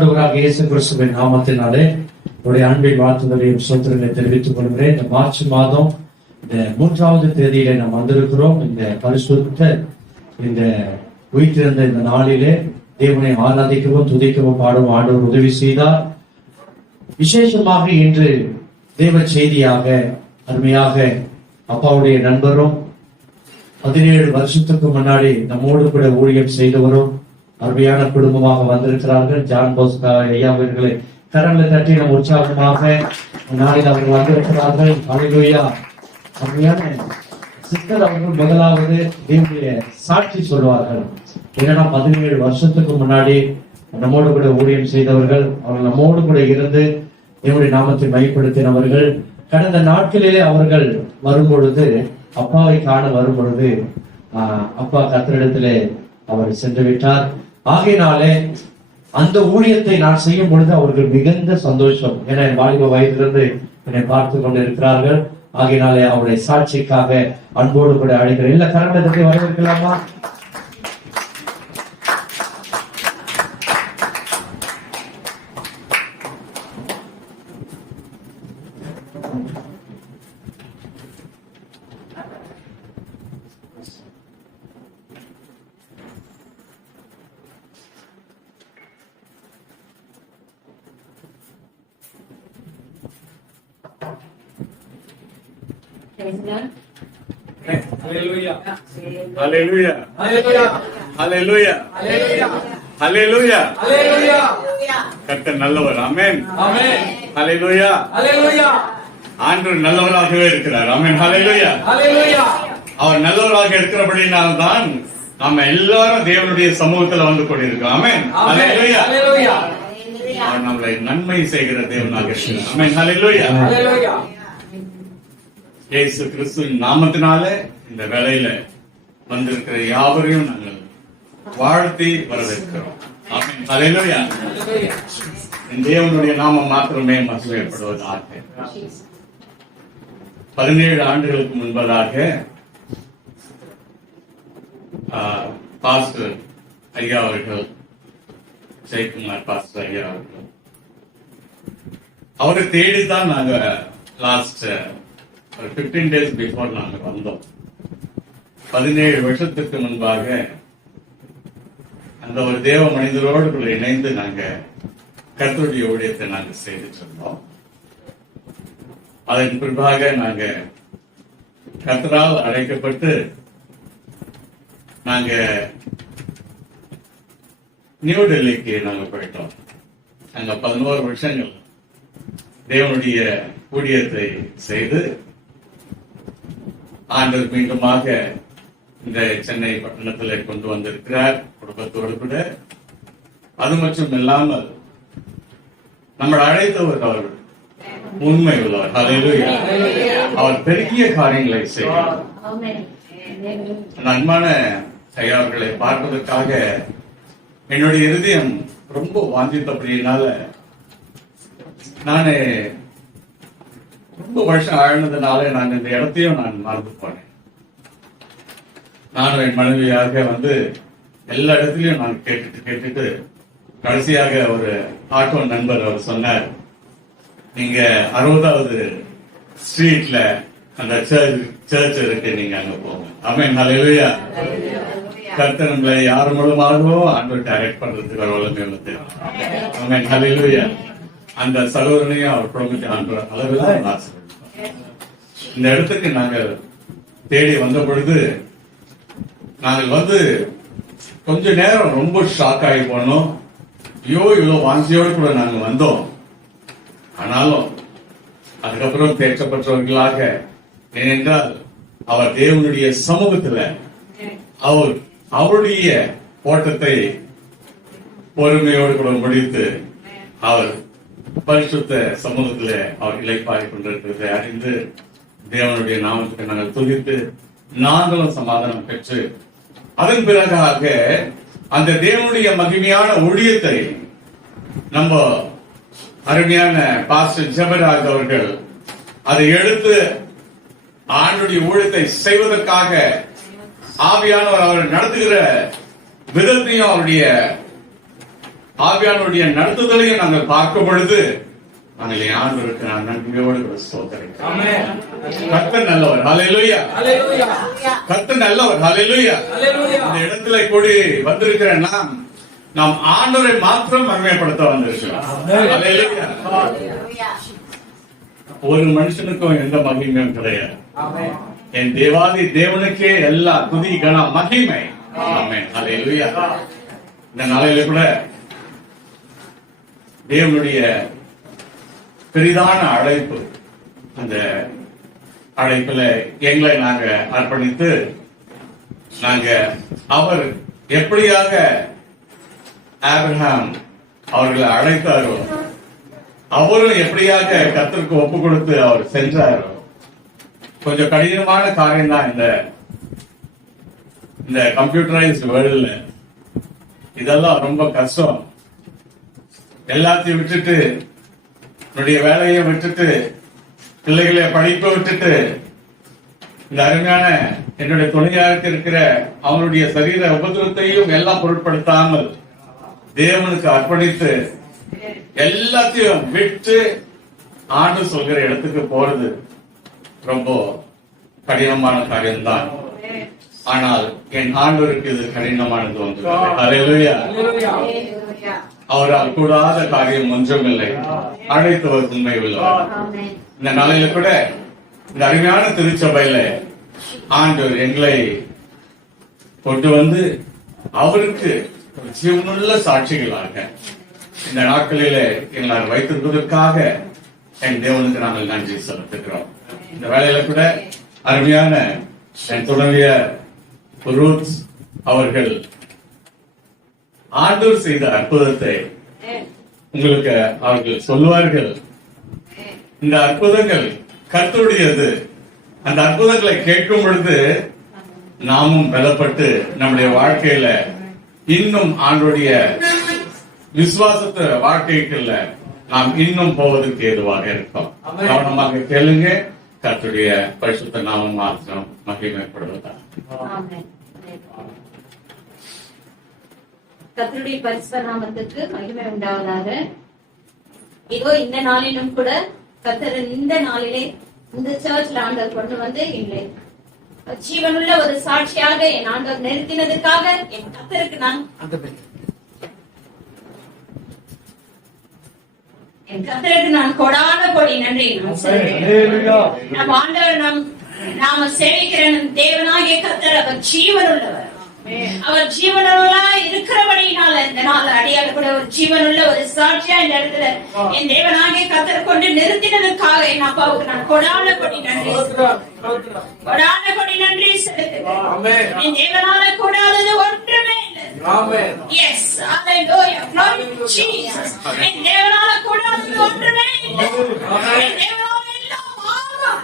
ஆண்டவராக இயேசு கிறிஸ்துவின் நாமத்தினாலே உடைய அன்பின் வாழ்த்துதலையும் சோத்திரங்களை தெரிவித்துக் கொள்கிறேன். இந்த மார்ச் மாதம் இந்த 3வது தேதியில நாம் வந்திருக்கிறோம். இந்த பரிசுத்த இந்த உயிர்த்திருந்த இந்த நாளிலே தேவனை ஆராதிக்கவும் துதிக்கவும் பாடவும் ஆண்டவர் உதவி செய்தார். விசேஷமாக இன்று தேவ செய்தியாக அருமையாக அப்பாவுடைய நண்பரும் 17 வருஷத்துக்கு முன்னாடி நம்மோடு கூட ஊழியம் செய்தவரும் அருமையான குடும்பமாக வந்திருக்கிறார்கள். ஜான் போஸ்கா ஐயா அவர்களை கரங்களை தட்டி நம்ம உற்சாகமாக நாளில் அவர்கள் வந்திருக்கிறார்கள். ஹல்லேலூயா. அருமையான சிஸ்டர் அவர்கள் முதலாவது தேவனுடைய சாட்சி சொல்வார்கள். ஏன்னா 17 வருஷத்துக்கு முன்னாடி நம்மோடு கூட ஊழியம் செய்தவர்கள், அவர்கள் நம்மோடு கூட இருந்து தேவனுடைய நாமத்தை மையப்படுத்தினவர்கள். கடந்த நாட்களிலே அவர்கள் வரும்பொழுது, அப்பாவை காண வரும்பொழுது அப்பா கர்த்தரிடத்திலே அவர் சென்று விட்டார். ஆகையினாலே அந்த ஊழியத்தை நான் செய்யும் பொழுது அவர்கள் மிகுந்த சந்தோஷம். ஏன்னா என் வாலிப வயதிலிருந்து என்னை பார்த்து கொண்டு இருக்கிறார்கள். ஆகையினாலே அவருடைய சாட்சிக்காக அன்போடு கூட அழைக்கிறேன். இல்ல கரங்களை வரவேற்கலாமா? Hallelujah. Hallelujah. Hallelujah. Hallelujah. Hallelujah. Hallelujah. கர்த்தர் நல்லவர். ஆமென். ஆமென். Hallelujah. Hallelujah. ஆண்டவர் நல்லவராகவே இருக்கிறார். ஆமென். Hallelujah. Hallelujah. அவர் நல்லவராக இருக்கிறபடியால் தான் நாம எல்லாரும் தேவனுடைய சமூகத்துல வந்து கொண்டிருக்கோம். ஆமென். Hallelujah. Hallelujah. அவர் நம்மளை நன்மை செய்கிற தேவனாக இருக்கிறார். ஆமென். Hallelujah. Hallelujah. இயேசு கிறிஸ்துவின் நாமத்தினாலே இந்த வேளையில வந்திருக்கிற யாவரையும் நாங்கள் வாழ்த்தி வரவேற்கிறோம். ஆமென். ஹல்லேலூயா. தேவனுடைய நாமம் மாத்திரமே மகிமைப்படுவதாக. 17 ஆண்டுகளுக்கு முன்பதாக பாஸ்டர் ஐயா அவர்கள், ஜெயக்குமார் பாஸ்டர் ஐயா அவர்கள், அவரை தேடித்தான் நாங்க லாஸ்ட் 15 days பிஃபோர் நாங்க வந்தோம். 17 வருஷத்துக்கு முன்பாக அந்த ஒரு தேவ மனிதரோடு இணைந்து நாங்க கர்த்தருடைய ஊழியத்தை நாங்க செய்துட்டு இருந்தோம். அதன் பின்பாக நாங்க கர்த்தரால் அழைக்கப்பட்டு நாங்க நியூ டெல்லிக்கு நாங்க போயிட்டோம். அங்க 11 வருஷங்கள் தேவனுடைய ஊழியத்தை செய்து ஆண்டவர் மீண்டுமாக இந்த சென்னை பட்டணத்தில் கொண்டு வந்திருக்கிறார் குடும்பத்தோடு கூட. அது மட்டும் இல்லாமல் நம்மளை அழைத்தவர் அவர் உண்மை உள்ளவர். ஹல்லேலூயா. அவர் பெரிய காரியங்களை செய்கிறார். அன்பான ஐயா அவர்களை பார்ப்பதற்காக என்னுடைய இருதயம் ரொம்ப வாஞ்சித்தபடியினால நானே ரொம்ப வருஷம் ஆழ்ந்ததுனால நான் இந்த இடத்தையும் நான் மறந்து போனேன். நானும் என் மனைவியாக வந்து எல்லா இடத்துலயும் நான் கேட்டுட்டு கடைசியாக ஒரு ஆட்டோ நண்பர் அவர் சொன்னார், நீங்க 60வது ஸ்ட்ரீட்ல அந்த சர்ச் இருக்கு, நீங்க அங்க போங்க. ஆமென். ஹல்லேலூயா. கர்த்தர் நம்மளை யார் மூலமாகவோ ஆண்டவர் டைரக்ட் பண்றதுக்கு ஒரு வல்லமை உள்ளது. ஆமென். ஹல்லேலூயா. அந்த சகோதரனையும் அவர் குடும்பத்தை ஆண்டவர் அளவில் ஆசைப்படுவார். இந்த இடத்துக்கு நாங்கள் தேடி வந்த பொழுது நாங்கள் வந்து கொஞ்ச நேரம் ரொம்ப ஷாக் ஆகி போனோம். இவ்வளவு வாஞ்சியோடு கூட நாங்கள் வந்தோம். ஆனாலும் அதுக்கப்புறம் தேக்கப்பட்டவர்களாக, ஏனென்றால் அவர் தேவனுடைய சமூகத்துல அவருடைய ஓட்டத்தை பொறுமையோடு கூட முடித்து அவர் பரிசுத்த சமூகத்துல அவர் இளைப்பாய் கொண்டிருக்கிறதை அறிந்து தேவனுடைய நாமத்துக்கு நாங்கள் துதித்து நாங்களும் சமாதானம் பெற்று அதன் பிறகாக அந்த தேவனுடைய மகிமையான ஊழியத்தை நம்ம அருமையான பாஸ்டர் ஜெபராஜ் அவர்கள் அதை எடுத்து ஆண்டுடைய ஊழியத்தை செய்வதற்காக ஆவியானவர் அவர் நடத்துகிற விதத்தையும் அவருடைய ஆவியானுடைய நடத்துதலையும் நாங்கள் பார்க்கும் பொழுது நாங்கள் ஆண்டவருக்கு நான் நன்றியோடு ஸ்தோத்திரிக்கிறோம். கர்த்தர் நல்லவர். ஹல்லேலூயா. கர்த்தர் நல்லவர். ஹல்லேலூயா. இந்த இடத்துல கூடி வந்திருக்கிற நாம் ஆண்டவரை மாத்திரம் மகிமைப்படுத்த வந்திருக்கிறோம். ஹல்லேலூயா. ஒரு மனுஷனுக்கும் எந்த மகிமையும் கிடையாது. என் தேவாதி தேவனுக்கே எல்லா துதி கணம் மகிமை. ஆமென். ஹல்லேலூயா. இந்த நாளையில கூட தேவனுடைய பெரிதான அழைப்பு, அந்த அழைப்புல எங்களை நாங்க அர்ப்பணித்து அவர் எப்படியாக ஆபிரகாம் அவர்களை அழைத்தாரோ, அவரும் எப்படியாக கர்த்தருக்கு ஒப்பு கொடுத்து அவர் சென்றாரோ, கொஞ்சம் கடினமான காரியம் தான் இந்த கம்ப்யூட்டரைஸ்ட் வேர்ல்ட்ல. இதெல்லாம் ரொம்ப கஷ்டம். எல்லாத்தையும் விட்டுட்டு, என்னுடைய வேலையை விட்டுட்டு, பிள்ளைகளை படிப்பை விட்டுட்டு, இந்த அருமையான என்னுடைய துணையாக இருக்கிற அவனுடைய சரீர உபதிரத்தையும் எல்லாம் பொருட்படுத்தாமல் தேவனுக்கு அர்ப்பணித்து எல்லாத்தையும் விட்டு ஆண்டு சொல்கிற இடத்துக்கு போறது ரொம்ப கடினமான காரியம்தான். ஆனால் என் ஆண்டவருக்கு இது கடினமானது ஒன்று. ஹல்லேலூயா. அவரால் கூடாத காரியம் ஒன்றுமில்லை. அழைத்தவர் உண்மை உள்ளவர். இந்த நாளையில கூட இந்த அருமையான திருச்சபையில ஆண்டவர் எங்களை கொண்டு வந்து அவருக்கு ஜீவனுள்ள சாட்சிகளாக இந்த நாட்களிலே எங்களை வைத்திருப்பதற்காக என் தேவனுக்கு நாங்கள் நன்றி செலுத்துகிறோம். இந்த வேளையில கூட அருமையான என் துணைவிய ரூத் அவர்கள் ஆண்டவர் செய்த அற்புதத்தை உங்களுக்கு அவர்கள் சொல்லுவார்கள். இந்த அற்புதங்கள் கர்த்தருடையது. அந்த அற்புதங்களை கேட்கும் பொழுது நாமும் பலப்பட்டு நம்முடைய வாழ்க்கையில இன்னும் ஆண்டவருடைய விசுவாசத்தை வாழ்க்கைக்குள்ள நாம் இன்னும் போவதற்கு ஏதுவாக இருக்கும். கவனமாக கேளுங்க. கர்த்தருடைய பரிசுத்த நாமம் மாத்திரம் மகிமைப்படுவதா. கர்த்தருடைய பரிசுத்த நாமத்துக்கு மகிமை உண்டாவதாக. இதோ இந்த நாளிலும் கூட கர்த்தர் இந்த நாளிலே இந்த சர்ச்ல ஆண்டவர் கொண்டு வந்து எங்களை ஜீவனுள்ள ஒரு சாட்சியாக என் ஆண்டவர் நிறுத்தினதுக்காக என் கர்த்தருக்கு நான் என் கர்த்தருக்கு நான் கொடான கொடி நன்றி நம் ஆண்டவர் நாம சேவிக்கிற தேவனாகிய கர்த்தர் அவர் ஜீவனுள்ளவர். அவர் ஜீவனுள்ளா இருக்கிறபடினால இந்த நாள் அடியால் கூட ஒரு ஜீவனுள்ள ஒரு சாட்சியா இந்த இடத்துல என் தேவனாகிய கர்த்தர் கொண்டு நிறுத்தினதுக்காக என் அப்பாவுக்கு நான் கொடான கொடி நன்றி செலுத்துகிறேன். என் தேவனால கூடாதது ஒன்றுமே இல்லை. Yes, hallelujah, glory to Jesus. என் தேவனால கூடாதது ஒன்றுமே இல்லை. என் தேவனால எல்லாம் ஆகும்.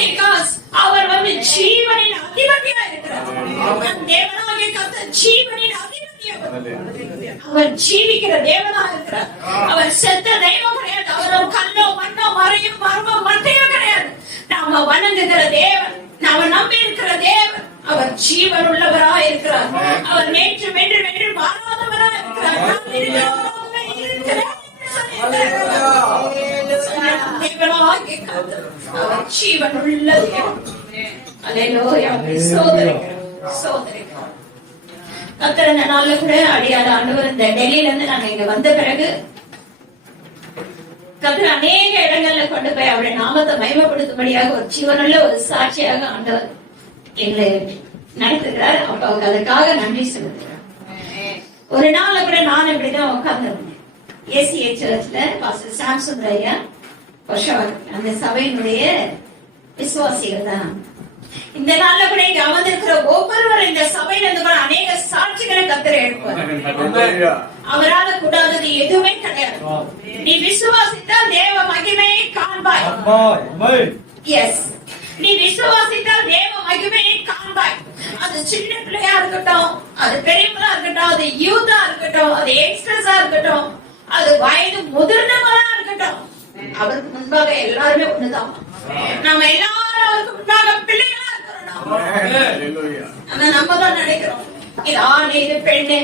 Because அவர் வந்து ஜீவனின் அதிபதியா இருக்கிறார். தேவனாகிய கர்த்தர் ஜீவனின் அதிபதியா, அவர் ஜீவிக்கிற தேவனாக இருக்கிறார். அவர் செத்த தெய்வம் கிடையாது. அவர் கல்லோ மண்ணோ மறையும் மர்மம் மட்டையும் கிடையாது. நாம வணங்குகிற தேவன், நாம நம்பி இருக்கிற தேவன், அவர் ஜீவன் உள்ளவராக இருக்கிறார். அவர் நேற்று வென்று வென்று மாறாதவராக இருக்கிறார். அவர் ஜீவன் உள்ள தேவன். அல்லேலூயா. சோதரிக்கிறோம். கர்த்தர் இந்த நாள்ல கூட அடியாத ஆண்டவர் இந்த டெல்லியில இருந்து நாங்க இங்க வந்த பிறகு கர்த்தர் அநேக இடங்கள்ல கொண்டு போய் அவருடைய நாமத்தை மகிமைப்படுத்தும்படியாக ஒரு ஜீவனுள்ள ஒரு சாட்சியாக ஆண்டவர் எங்களை நடத்துகிறார். அவருக்கு அதுக்காக நன்றி செலுத்துகிறார். ஒரு நாள்ல கூட நான் இப்படிதான் உட்கார்ந்து ஏசிஏ சர்ச்ல பாஸ்டர் சாம்சன் ஐயா அந்த சபையினுடைய விசுவாசிகள் தான். இந்த நாள்ல கூட இங்க அமர்ந்திருக்கிற ஒவ்வொருவரும் இந்த சபையில இருந்து கூட அநேக சாட்சிகளை கர்த்தர் எழுப்புவார். அவரால கூடாதது எதுவுமே கிடையாது. நீ விசுவாசித்தால் தேவ மகிமையை காண்பாய். எஸ், நீ விசுவாசித்தால் தேவ மகிமையை காண்பாய். அது சின்ன பிள்ளையா இருக்கட்டும், அது பெரியவங்களா இருக்கட்டும், அது யூத்தா இருக்கட்டும், அது யங்ஸ்டர்ஸா இருக்கட்டும், அது வயது முதிர்ந்தவங்களா இருக்கட்டும், அவருக்கு முன்பாக எல்லாருமே ஒண்ணுதான். நம்ம எல்லாரும் அவருக்கு முன்பாக பிள்ளைகளா இருக்கிறோம். ஆனா நம்ம தான் நினைக்கிறோம் இது ஆண் இது பெண்ணு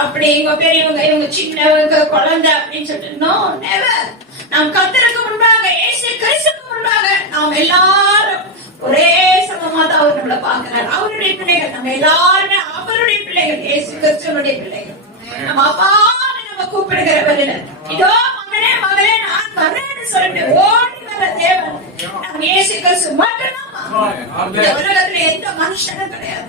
அப்படி இவங்க பெரியவங்க இவங்க சின்னவங்க குழந்தை அப்படின்னு சொல்லிட்டு நோ நெவர். நாம் கர்த்தருக்கு முன்பாக இயேசு கிறிஸ்துவுக்கு முன்பாக நாம் எல்லாரும் ஒரே சமமா தான் அவர் நம்மளை பார்க்கிறார். அவருடைய பிள்ளைகள் நம்ம எல்லாருமே அவருடைய பிள்ளைகள், இயேசு கிறிஸ்துவனுடைய பிள்ளைகள். நம்ம அப்பான்னு நம்ம கூப்பிடுகிறவர் இல்லை. இதோ மகனே மகளே நான் வரேன்னு சொல்லிட்டு ஓடி வர தேவன் நம்ம இயேசு கிறிஸ்து மட்டும்தான். இந்த உலகத்துல எந்த மனுஷனும் கிடையாது.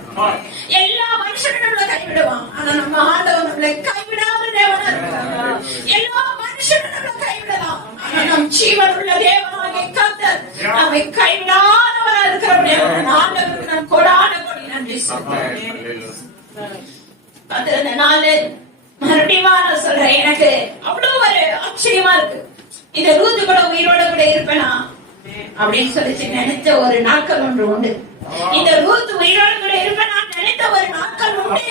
எல்லா மனுஷனும் நம்மளை கைவிடுவான். ஆனா நம்ம ஆண்டவர் நம்மளை கைவிடாத தேவனா இருக்கிறார். எல்லா மனுஷனும் நம்மளை கைவிடலாம். ஆனா நம் ஜீவன் உள்ள தேவனாகிய கர்த்தர் நம்மை கைவிடாதவரா இருக்கிறவருடைய ஆண்டவருக்கு நான் கொடான கொடி நன்றி சொல்றேன். அந்த நாள் மறுபடியும் நான் சொல்றேன், எனக்கு அவ்வளவு ஒரு ஆச்சரியமா இருக்கு. இந்த ரூத்து கூட உயிரோட கூட இருப்பேனா அப்படின்னு சொல்லி நினைத்த ஒரு நாட்கள் ஒன்று உண்டு. இந்த ரூத் உயிரோட கூட இருப்பேனா நினைத்த ஒரு நாட்கள் உண்டு.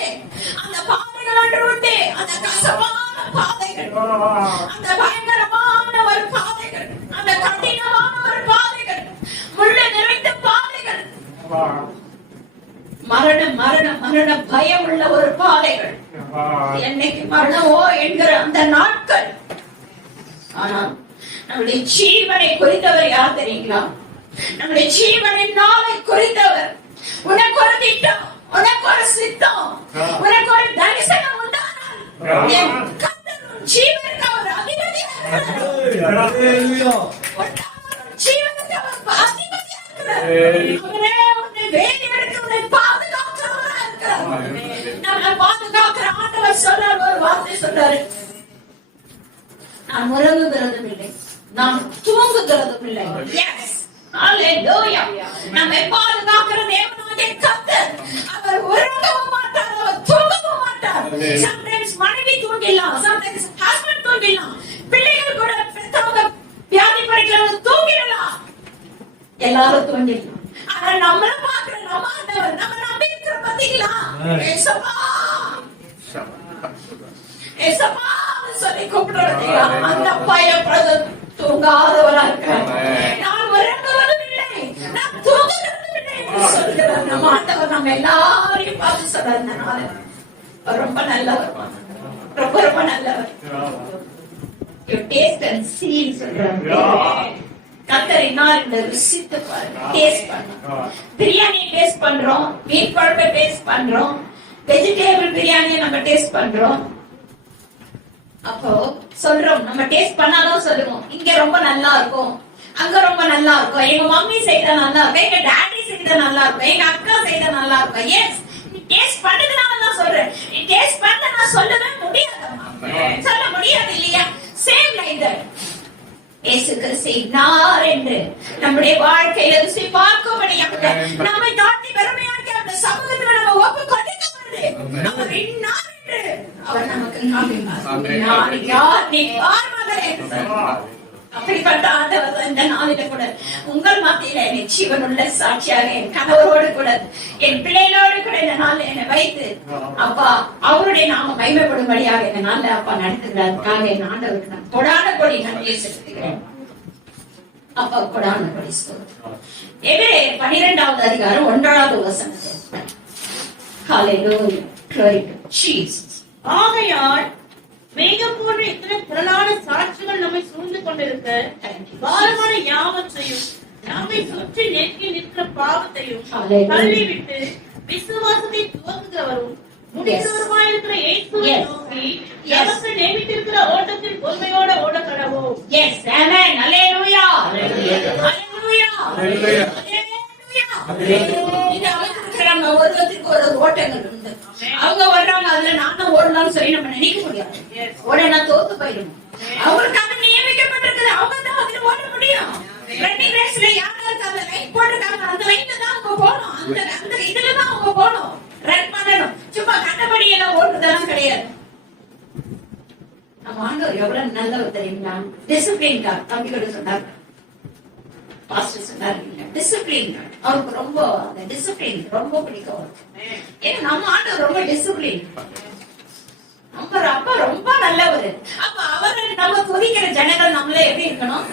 அந்த பாதைகள் ஒன்று உண்டு. அந்த கசப்பான பாதைகள், அந்த பயங்கரமான ஒரு பாதைகள், அந்த கடினமான ஒரு பாதைகள், முள்ள நிறைந்த பாதைகள், மரண மரண மரண பயம் உள்ள ஒரு பாதைகள், என்னைக்கு மரணமோ என்கிற அந்த நாட்கள். ஆனா நம்முடைய ஜீவனை குறித்தவர் யார் தெரியுங்களா? நம்முடைய ஜீவனின் நாளை குறித்தவர். உனக்கு ஒரு திட்டம், உனக்கு ஒரு சித்தம், உனக்கு ஒரு தரிசனம் உண்டானால் என் கர்த்தர் உன் ஜீவனுக்கு அவர் அதிபதியா இருக்கிறார். ஜீவனுக்கு அவர் அதிபதியா இருக்கிறார். அவரே உன்னை வேலி எடுத்து உன்னை பாதுகாக்கிறவரா இருக்கிறார். நம்மளை பாதுகாக்கிற ஆண்டவர் சொல்றார், ஒரு வார்த்தை சொல்றாரு, நான் உறங்குகிறதும் இல்லை, நாம் தூங்குகிறதும் இல்லை. எஸ், ஹalleluya. நம்மை பாதுகாக்கிற தேவனாகிய கர்த்தர் அவர் உறங்கவும் மாட்டார், அவர் தூங்கவும் மாட்டார். sometimes மனைவி தூங்கிடலாம், sometimes husband தூங்கிடலாம், பிள்ளைகள் கூட பெற்றவங்க வியாதி படுக்கிறவங்க தூங்கிடலாம், எல்லாரும் தூங்கிடலாம். ஆனா நம்மள பார்க்கிற நம்ம ஆண்டவர் நம்ம நம்பி இருக்கிற பாத்தீங்களா? ஏசப்பா ஏசப்பா சொல்லி கூப்பிடுறீங்க. அந்த பயப்படுறது தூங்காதவரா இருக்கிறார். நான் உறங்குவதும் இல்லை, நான் தூங்குவதும் இல்லை என்று சொல்கிறார் நம்ம ஆண்டவர். நம்ம எல்லாரையும் பார்த்து சொல்றதுனால ரொம்ப நல்லவர், ரொம்ப ரொம்ப நல்லவர். You taste and see சொல்றாங்க. கத்தரினால் இந்த ருசித்து பாருங்க, டேஸ்ட் பண்ணுங்க. பிரியாணி டேஸ்ட் பண்றோம், மீன் குழம்பு டேஸ்ட் பண்றோம், வெஜிடேபிள் பிரியாணியை நம்ம டேஸ்ட் பண்றோம். அப்போ சொல்றோம், நம்ம டேஸ்ட் பண்ணாலும் சொல்லுவோம், இங்க ரொம்ப நல்லா இருக்கும், அங்க ரொம்ப நல்லா இருக்கும், எங்க மம்மி செய்த நல்லா இருக்கும், எங்க டாடி செய்த நல்லா இருக்கும், எங்க அக்கா செய்த நல்லா இருக்கும். எஸ், நீ டேஸ்ட் பண்ணதுனால நான் சொல்றேன். நீ டேஸ்ட் பண்ண நான் சொல்லவே முடியாதம்மா, சொல்ல முடியாது இல்லையா? Same like that. இயேசு கிறிஸ்து இன்னார் என்று நம்முடைய வாழ்க்கையில ருசி பார்க்கும்படியாக நம்மை தாண்டி பெருமையாக்கி அந்த சமூகத்துல நம்ம ஒப்பு கொடுக்கப்படுது. அவர் இன்னார் என்று அவர் நமக்கு காண்பிப்பார். யார் நீ யார் மகளே? அப்படிப்பட்ட ஆண்டவர் இந்த நாளில கூட உங்கள் மத்தியில என் ஜீவனுள்ள சாட்சியாக என் கணவரோடு கூட என் பிள்ளைகளோடு கூட இந்த நாள்ல என்னை வைத்து அப்பா அவருடைய நாம மகிமைப்படும்படியாக இந்த நாள்ல அப்பா நடத்துகிறதுக்காக என் ஆண்டவருக்கு நான் கொடான கொடி நன்றியை செலுத்துகிறேன். அப்பா கொடான கொடி சொல்றேன். எபிரேயர் 12வது அதிகாரம் 1வது வசனத்தை. ஹalleluya, glory to Jesus. ஆகையால் மேகம் போன்ற இத்தனை திரளான சாட்சிகள் நம்மை சூழ்ந்து கொண்டிருக்க பாரமான யாவற்றையும் நம்மை சுற்றி நெருங்கி நிற்கிற பாவத்தையும் தள்ளிவிட்டு விசுவாசத்தை துவக்குகிறவரும் முடிக்கிறவருமாயிருக்கிற இயேசுவை நோக்கி நமக்கு நியமித்திருக்கிற ஓட்டத்தில் பொறுமையோட ஓட கடவோம். Yes, amen, hallelujah, hallelujah, hallelujah. இது அவருக்கு நம்ம ஒருவருக்கு ஒரு ஓட்டங்கள் உண்டு. அவங்க ஓடுறாங்க, அதுல நானும் ஓடலாம்னு சொல்லி நம்ம நினைக்க முடியாது. ஓடனா தோத்து போயிடும். அவங்களுக்காக நியமிக்கப்பட்டிருக்குது, அவங்க தான் அதுல ஓட முடியும். ரன்னிங் ரேஸ்ல யாராருக்கு அந்த லைன் போட்டிருக்காங்க, அந்த லைன்ல தான் அவங்க போகணும், அந்த இதுல தான் அவங்க போகணும், ரன் பண்ணணும். சும்மா கண்டபடி எல்லாம் ஓடுறதெல்லாம் கிடையாது. நம்ம ஆண்டவர் எவ்வளவு நல்லவர் தெரியுங்களா? டிசிப்ளின் தான் தம்பி கூட சொன்னார், பாஸ்டர் சொன்னார், டிசிப்ளின். அவருக்கு ரொம்ப அந்த டிசிப்ளின் ரொம்ப பிடிக்கும் அவருக்கு. ஏன்னா நம்ம ஆண்டவர் ரொம்ப டிசிப்ளின். நம்ம அப்பா ரொம்ப நல்லவர். அப்ப அவரை நம்ம துதிக்கிற ஜனங்கள் நம்மள எப்படி இருக்கணும்?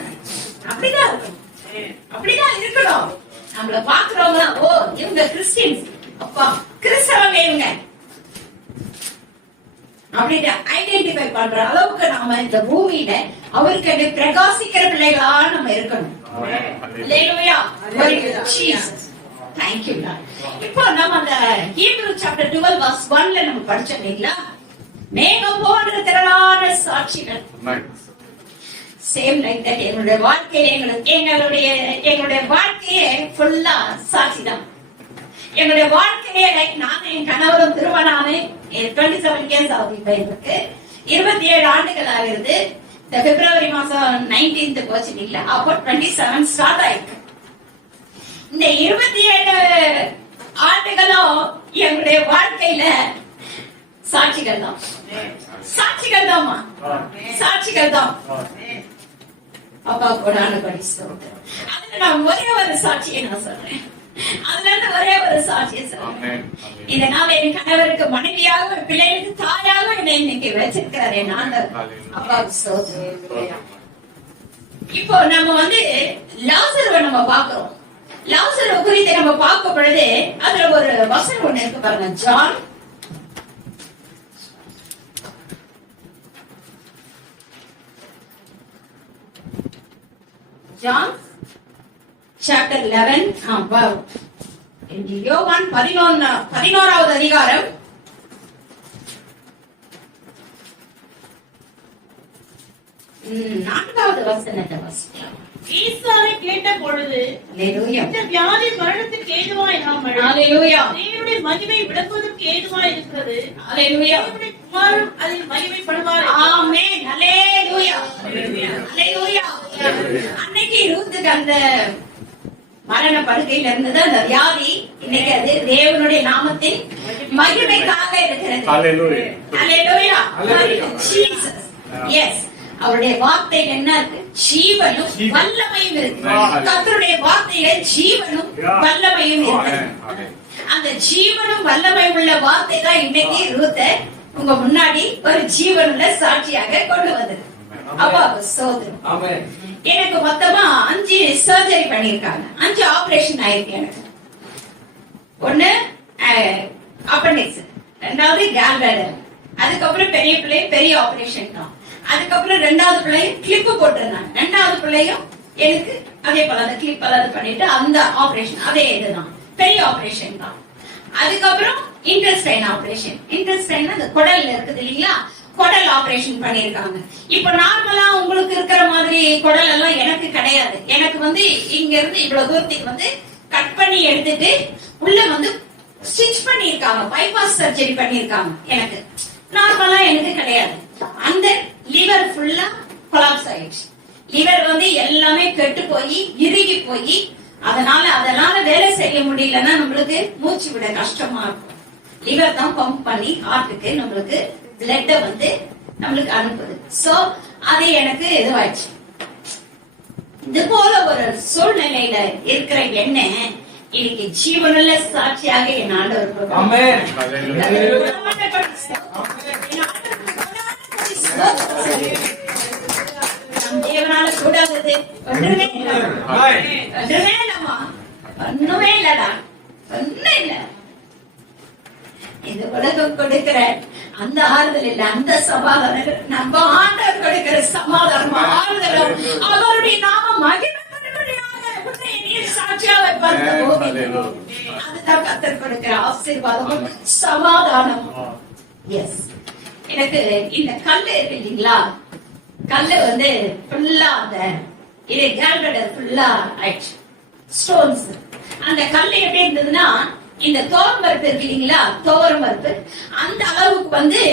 அப்படிதான் இருக்கணும், அப்படிதான் இருக்கணும். நம்மள பாக்குறவங்க ஓ இவங்க கிறிஸ்டியன்ஸ், அப்பா கிறிஸ்தவங்க இவங்க. அப்படின்னு ஐடென்டிஃபை பண்ற அளவுக்கு நாம இந்த பூமியில அவருக்கு பிரகாசிக்கிற பிள்ளைகளா நம்ம இருக்கணும். Hallelujah. Glory to Jesus. Thank you Lord. இப்போ நம்ம அந்த Hebrew chapter 12 verse 1ல நம்ம படிச்சோம் இல்லைங்களா? மேகம் போன்ற திரளான சாட்சிகள். சேம் லைக் தட் எங்களுடைய வாழ்க்கையில எங்களுடைய வாழ்க்கையே ஃபுல்லா சாட்சி தான். எங்களுடைய வாழ்க்கையே லைக் நான் என் கணவரும் திருமணானே 27 இயர்ஸ் ஆகுது. இப்ப எனக்கு 27 ஆண்டுகள் ஆகிறது. இந்த பிப்ரவரி மாசம் 19th போச்சு இல்லைங்களா? அப்போ 27 ஸ்டார்ட் ஆயிருக்கு. இந்த 27 ஆண்டுகளும் எங்களுடைய வாழ்க்கையில சாட்சிகள் தான். சாட்சிகள் தான்மா, சாட்சிகள் தான். அப்பா கூட அனுபடி சொல்றேன். அதுல நான் ஒரே ஒரு சாட்சியை நான் சொல்றேன். அதுல இருந்து ஒரே ஒரு சாட்சியை சொல்றேன். இதனால என் கணவருக்கு மனைவியாக, பிள்ளைகளுக்கு தாயாக என்னை இன்னைக்கு வச்சிருக்கிறாரு என் ஆண்டவர். அப்பாவுக்கு ஸ்தோத்திரம். இப்போ நம்ம லாசருவை நம்ம பாக்குறோம். லாசரு குறித்து நம்ம பார்க்கும் பொழுது அதுல ஒரு வசனம் ஒண்ணு இருக்கு பாருங்க. John chapter 11 யோவான் 11வது அதிகாரம் 4வது வசனத்தை வாசிக்கலாம். ஈசாவை கேட்ட பொழுது இந்த வியாதி மரணத்துக்கு ஏதுவாயிராமல் தேவனுடைய மகிமை விளக்குவதற்கு ஏதுவாய் இருக்கிறது. தேவனுடைய குமாரன் அதில் மகிமைப்படுவார். ஆமென். அல்லேலூயா. அல்லேலூயா. அன்னைக்கு ரூத்துக்கு அந்த மரண படுக்கையில இருந்தது அந்த வியாதி, இன்னைக்கு அது தேவனுடைய நாமத்தின் மகிமைக்காக இருக்கிறது. அல்லேலூயா. அல்லேலூயா. ஜீசஸ். எஸ். அவருடைய வார்த்தையில் என்ன இருக்கு? ஜீவனும் வல்லமையும் இருக்கு. கர்த்தருடைய வார்த்தையில ஜீவனும் வல்லமையும் இருக்கு. அந்த ஜீவனும் வல்லமை உள்ள வார்த்தை தான் இன்னைக்கு ரூத்தை உங்க முன்னாடி ஒரு ஜீவனுள்ள சாட்சியாக கொண்டு வந்தது. அப்பா சோதரம். எனக்கு மொத்தமா 5 சர்ஜரி பண்ணிருக்காங்க. 5 ஆபரேஷன் ஆயிருக்கு எனக்கு. ஒண்ணு அப்பெண்டிக்ஸ், 2வது கேல்பிளாடர், அதுக்கப்புறம் பெரிய பிள்ளை பெரிய ஆபரேஷன் தான். அதுக்கப்புறம் 2வது பிள்ளையும் கிளிப் போட்டிருந்தாங்க. 2வது பிள்ளையும் எனக்கு அதே போல அந்த கிளிப் எல்லாம் பண்ணிட்டு அந்த ஆபரேஷன் அதே இதுதான், பெரிய ஆபரேஷன் தான். அதுக்கப்புறம் இன்டெஸ்டைன் ஆபரேஷன். இன்டெஸ்டைன் அந்த குடல்ல இருக்குது இல்லைங்களா, குடல் ஆபரேஷன் பண்ணிருக்காங்க. இப்ப நார்மலா உங்களுக்கு இருக்கிற மாதிரி குடல் எல்லாம் எனக்கு கிடையாது. எனக்கு இங்க இருந்து இவ்வளவு தூரத்துக்கு கட் பண்ணி எடுத்துட்டு உள்ள ஸ்டிச் பண்ணிருக்காங்க, பைபாஸ் சர்ஜரி பண்ணிருக்காங்க. எனக்கு நார்மலா எனக்கு கிடையாது. அந்த லிவர் ஃபுல்லா கொலாப்ஸ் ஆயிடுச்சு. லிவர் எல்லாமே கெட்டு போய் இறுகி போய் அதனால வேலை செய்ய முடியலன்னா நம்மளுக்கு மூச்சு விட கஷ்டமா இருக்கும். லிவர் தான் பம்ப் பண்ணி ஹார்ட்டுக்கு நம்மளுக்கு பிளட்ட நம்மளுக்கு அனுப்புது. சோ அது எனக்கு இதுவாயிடுச்சு. இது போல ஒரு சூழ்நிலையில இருக்கிற எண்ணெய் இன்னைக்கு ஜீவனுள்ள சாட்சியாக என் ஆண்டவர் தேவனால கூடாதது ஒன்றுமே இல்லம்மா, ஒண்ணுமே இல்லடா, ஒண்ணும் இல்ல. இந்த உலகம் கொடுக்கிற அந்த ஆறுதல் இல்ல, அந்த சமாதானம் நம்ம ஆண்டவர் கொடுக்கிற சமாதானம் ஆறுதலும் அவருடைய நாம சாட்சியாக அதுதான் கர்த்தர் கொடுக்கிற ஆசீர்வாதமும் சமாதானமும். எஸ், எனக்கு இந்த கல்லு இருக்கு இல்லைங்களா, கல்லு ஃபுல்லா அந்த இது கேல்பிளாடர் ஃபுல்லா ஆயிடுச்சு, ஸ்டோன்ஸ். அந்த கல்லு எப்படி இருந்ததுன்னா இந்த தோரம் பருப்பு இருக்கு இல்லைங்களா, தோரம் பருப்பு அந்த அளவுக்கு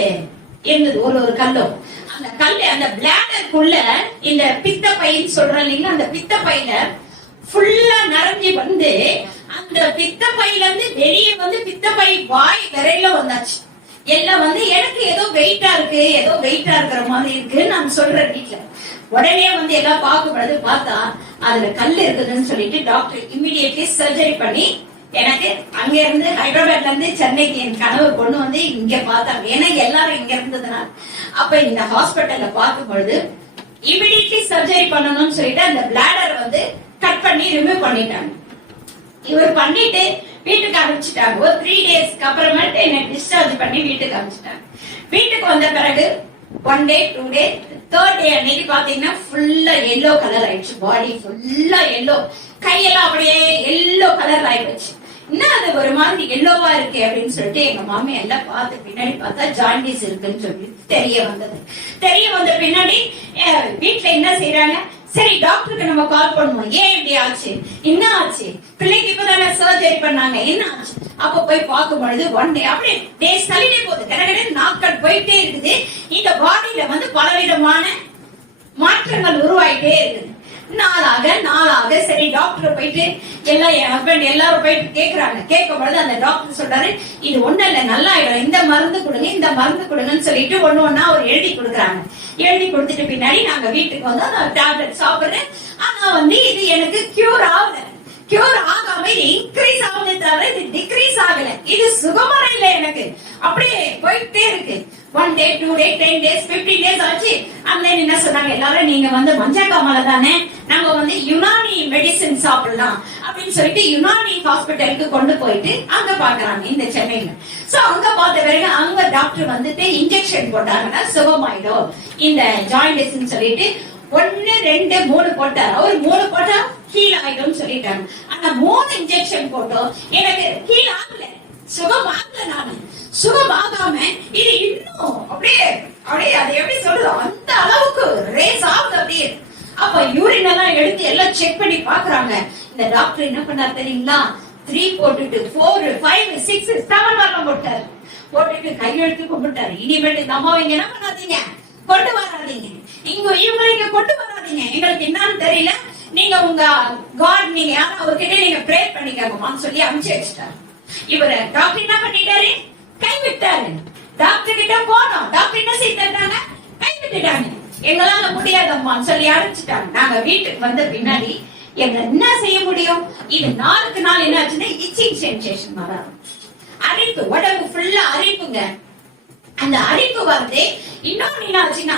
இருந்தது ஒரு கல்லும். அந்த கல்லு அந்த பிளாடருக்குள்ள இந்த பித்த பைன்னு சொல்றோம் இல்லைங்களா, அந்த பித்த பையில ஃபுல்லா நிறைஞ்சி அந்த பித்த பையில இருந்து வெளியே பித்த பை வாய் வரையில வந்தாச்சு. எல்லாம் எனக்கு ஏதோ வெயிட்டா இருக்கு, ஏதோ வெயிட்டா இருக்கிற மாதிரி இருக்கு நான் சொல்றேன் வீட்டுல. உடனே எல்லாம் பார்க்கப்படுது, பார்த்தா அதுல கல் இருக்குதுன்னு சொல்லிட்டு டாக்டர் இமிடியேட்லி சர்ஜரி பண்ணி எனக்கு அங்க இருந்து ஹைதராபாத்ல இருந்து சென்னைக்கு என் கனவு கொண்டு இங்க பார்த்தாங்க. ஏன்னா எல்லாரும் இங்க இருந்ததுனால. அப்ப இந்த ஹாஸ்பிட்டல்ல பார்க்கும் பொழுது இமிடியேட்லி சர்ஜரி பண்ணணும்னு சொல்லிட்டு அந்த பிளாடர் கட் பண்ணி ரிமூவ் பண்ணிட்டாங்க. இவர் பண்ணிட்டு வீட்டுக்கு அனுப்பிச்சிட்டாங்க. ஒரு 3 டேஸ்க்கு அப்புறமேட்டு என்ன டிஸ்சார்ஜ் பண்ணி வீட்டுக்கு அனுப்பிச்சிட்டாங்க. வீட்டுக்கு வந்த பிறகு 1 டே 2 டே 3rd டே அன்னைக்கு பாத்தீங்கன்னா ஃபுல்லா எல்லோ கலர் ஆயிடுச்சு. பாடி ஃபுல்லா எல்லோ, கையெல்லாம் அப்படியே எல்லோ கலர் ஆயிடுச்சு. என்ன அது ஒரு மாதிரி எல்லோவா இருக்கு அப்படின்னு சொல்லிட்டு எங்க மாமி எல்லாம் பார்த்து பின்னாடி பார்த்தா ஜாண்டிஸ் இருக்குன்னு சொல்லி தெரிய வந்தது. தெரிய வந்த பின்னாடி வீட்டுல என்ன செய்யறாங்க, சரி டாக்டருக்கு நம்ம கால் பண்ணுவோம், ஏன் இப்படி ஆச்சு, என்ன ஆச்சு, பிள்ளைக்கு இப்பதானே சர்ஜரி பண்ணாங்க, என்ன ஆச்சு. அப்ப போய் பார்க்கும் பொழுது 1 டே அப்படியே டேஸ் தள்ளிட்டே போகுது, கடற்கடை நாட்கள் போயிட்டே இருக்குது. இந்த பாடியில வந்து பலவிதமான மாற்றங்கள் உருவாயிட்டே இருக்குது. நாளாக சரி டாக்டர் போயிட்டு எல்லாம் என் ஹஸ்பண்ட் எல்லாரும் போயிட்டு கேக்குறாங்க. கேட்கும் பொழுது அந்த டாக்டர் சொல்றாரு, இது ஒண்ணு இல்ல, நல்லா ஆயிடும், இந்த மருந்து கொடுங்க இந்த மருந்து கொடுங்கன்னு சொல்லிட்டு ஒண்ணு ஒண்ணா அவர் எழுதி கொடுக்குறாங்க. எழுதி கொடுத்துட்டு பின்னாடி நாங்க வீட்டுக்கு வந்து அந்த டேப்லெட் சாப்பிடுறேன். ஆனா வந்து இது எனக்கு கியூர் ஆகல. கியூர் ஆகாம இது இன்க்ரீஸ் ஆகுதே தவிர இது டிக்ரீஸ் ஆகல. இது சுகமான இல்ல, எனக்கு அப்படியே போயிட்டே இருக்கு. 1 டே 2 டே 10 டேஸ் 15 டேஸ் ஆச்சு. அந்த என்ன சொன்னாங்க, எல்லாரும் நீங்க வந்து மஞ்சக்காமல தானே, நாங்க வந்து யுனானி மெடிசின் சாப்பிடலாம் அப்படின்னு சொல்லிட்டு யுனானி ஹாஸ்பிட்டலுக்கு கொண்டு போயிட்டு அங்க பாக்குறாங்க இந்த சென்னையில. சோ அங்க பார்த்த பிறகு அங்க டாக்டர் வந்துட்டு இன்ஜெக்ஷன் போட்டாங்கன்னா சுகமாயிடும் இந்த ஜாயிண்டிஸ் சொல்லிட்டு 1 2 3 போட்டார். அவர் 3 போட்டா ஹீல் ஆயிடும் சொல்லிட்டாங்க. ஆனா 3 இன்ஜெக்ஷன் போட்டோம், எனக்கு ஹீல் ஆகல, சுகம் ஆகல. நானு சுகம் ஆகாம இது இன்னும் அப்படியே அப்படியே அது எப்படி சொல்றது, அந்த அளவுக்கு ரேஸ் ஆகுது அப்படியே. அப்ப யூரின் எல்லாம் எடுத்து எல்லாம் செக் பண்ணி பாக்குறாங்க. இந்த டாக்டர் என்ன பண்ணாரு தெரியுங்களா, 3 போட்டுட்டு 4 5 6 7 வரலாம் போட்டாரு. போட்டுட்டு கையெழுத்து கும்பிட்டாரு, இனிமேட்டு இந்த அம்மாவை இங்க என்ன பண்ணாதீங்க, கொண்டு வராதீங்க, இவங்களை இங்க கொண்டு வராதீங்க, எங்களுக்கு என்னன்னு தெரியல, நீங்க உங்க காட் நீங்க யாரும் அவர்கிட்ட நீங்க ப்ரே பண்ணிக்கோங்கன்னு சொல்லி அனுப்பிச்சு வச்சுட்டாரு. இவரு டாக்டர் என்ன பண்ணிட்டாரு, கைவிட்டாரு. டாக்டர் கிட்ட போனோம், டாக்டர் என்ன செய்தாங்க, கைவிட்டுட்டாங்க. எங்களால முடியாதம்மான்னு சொல்லி அழைச்சிட்டாங்க. நாங்க வீட்டுக்கு வந்த பின்னாடி எங்க என்ன செய்ய முடியும், இது நாளுக்கு நாள் என்ன ஆச்சுன்னா இச்சிங் சென்சேஷன் வர அரிப்பு, உடம்பு ஃபுல்லா அரிப்புங்க. அந்த அரிப்பு வந்து இன்னொன்னு என்ன ஆச்சுன்னா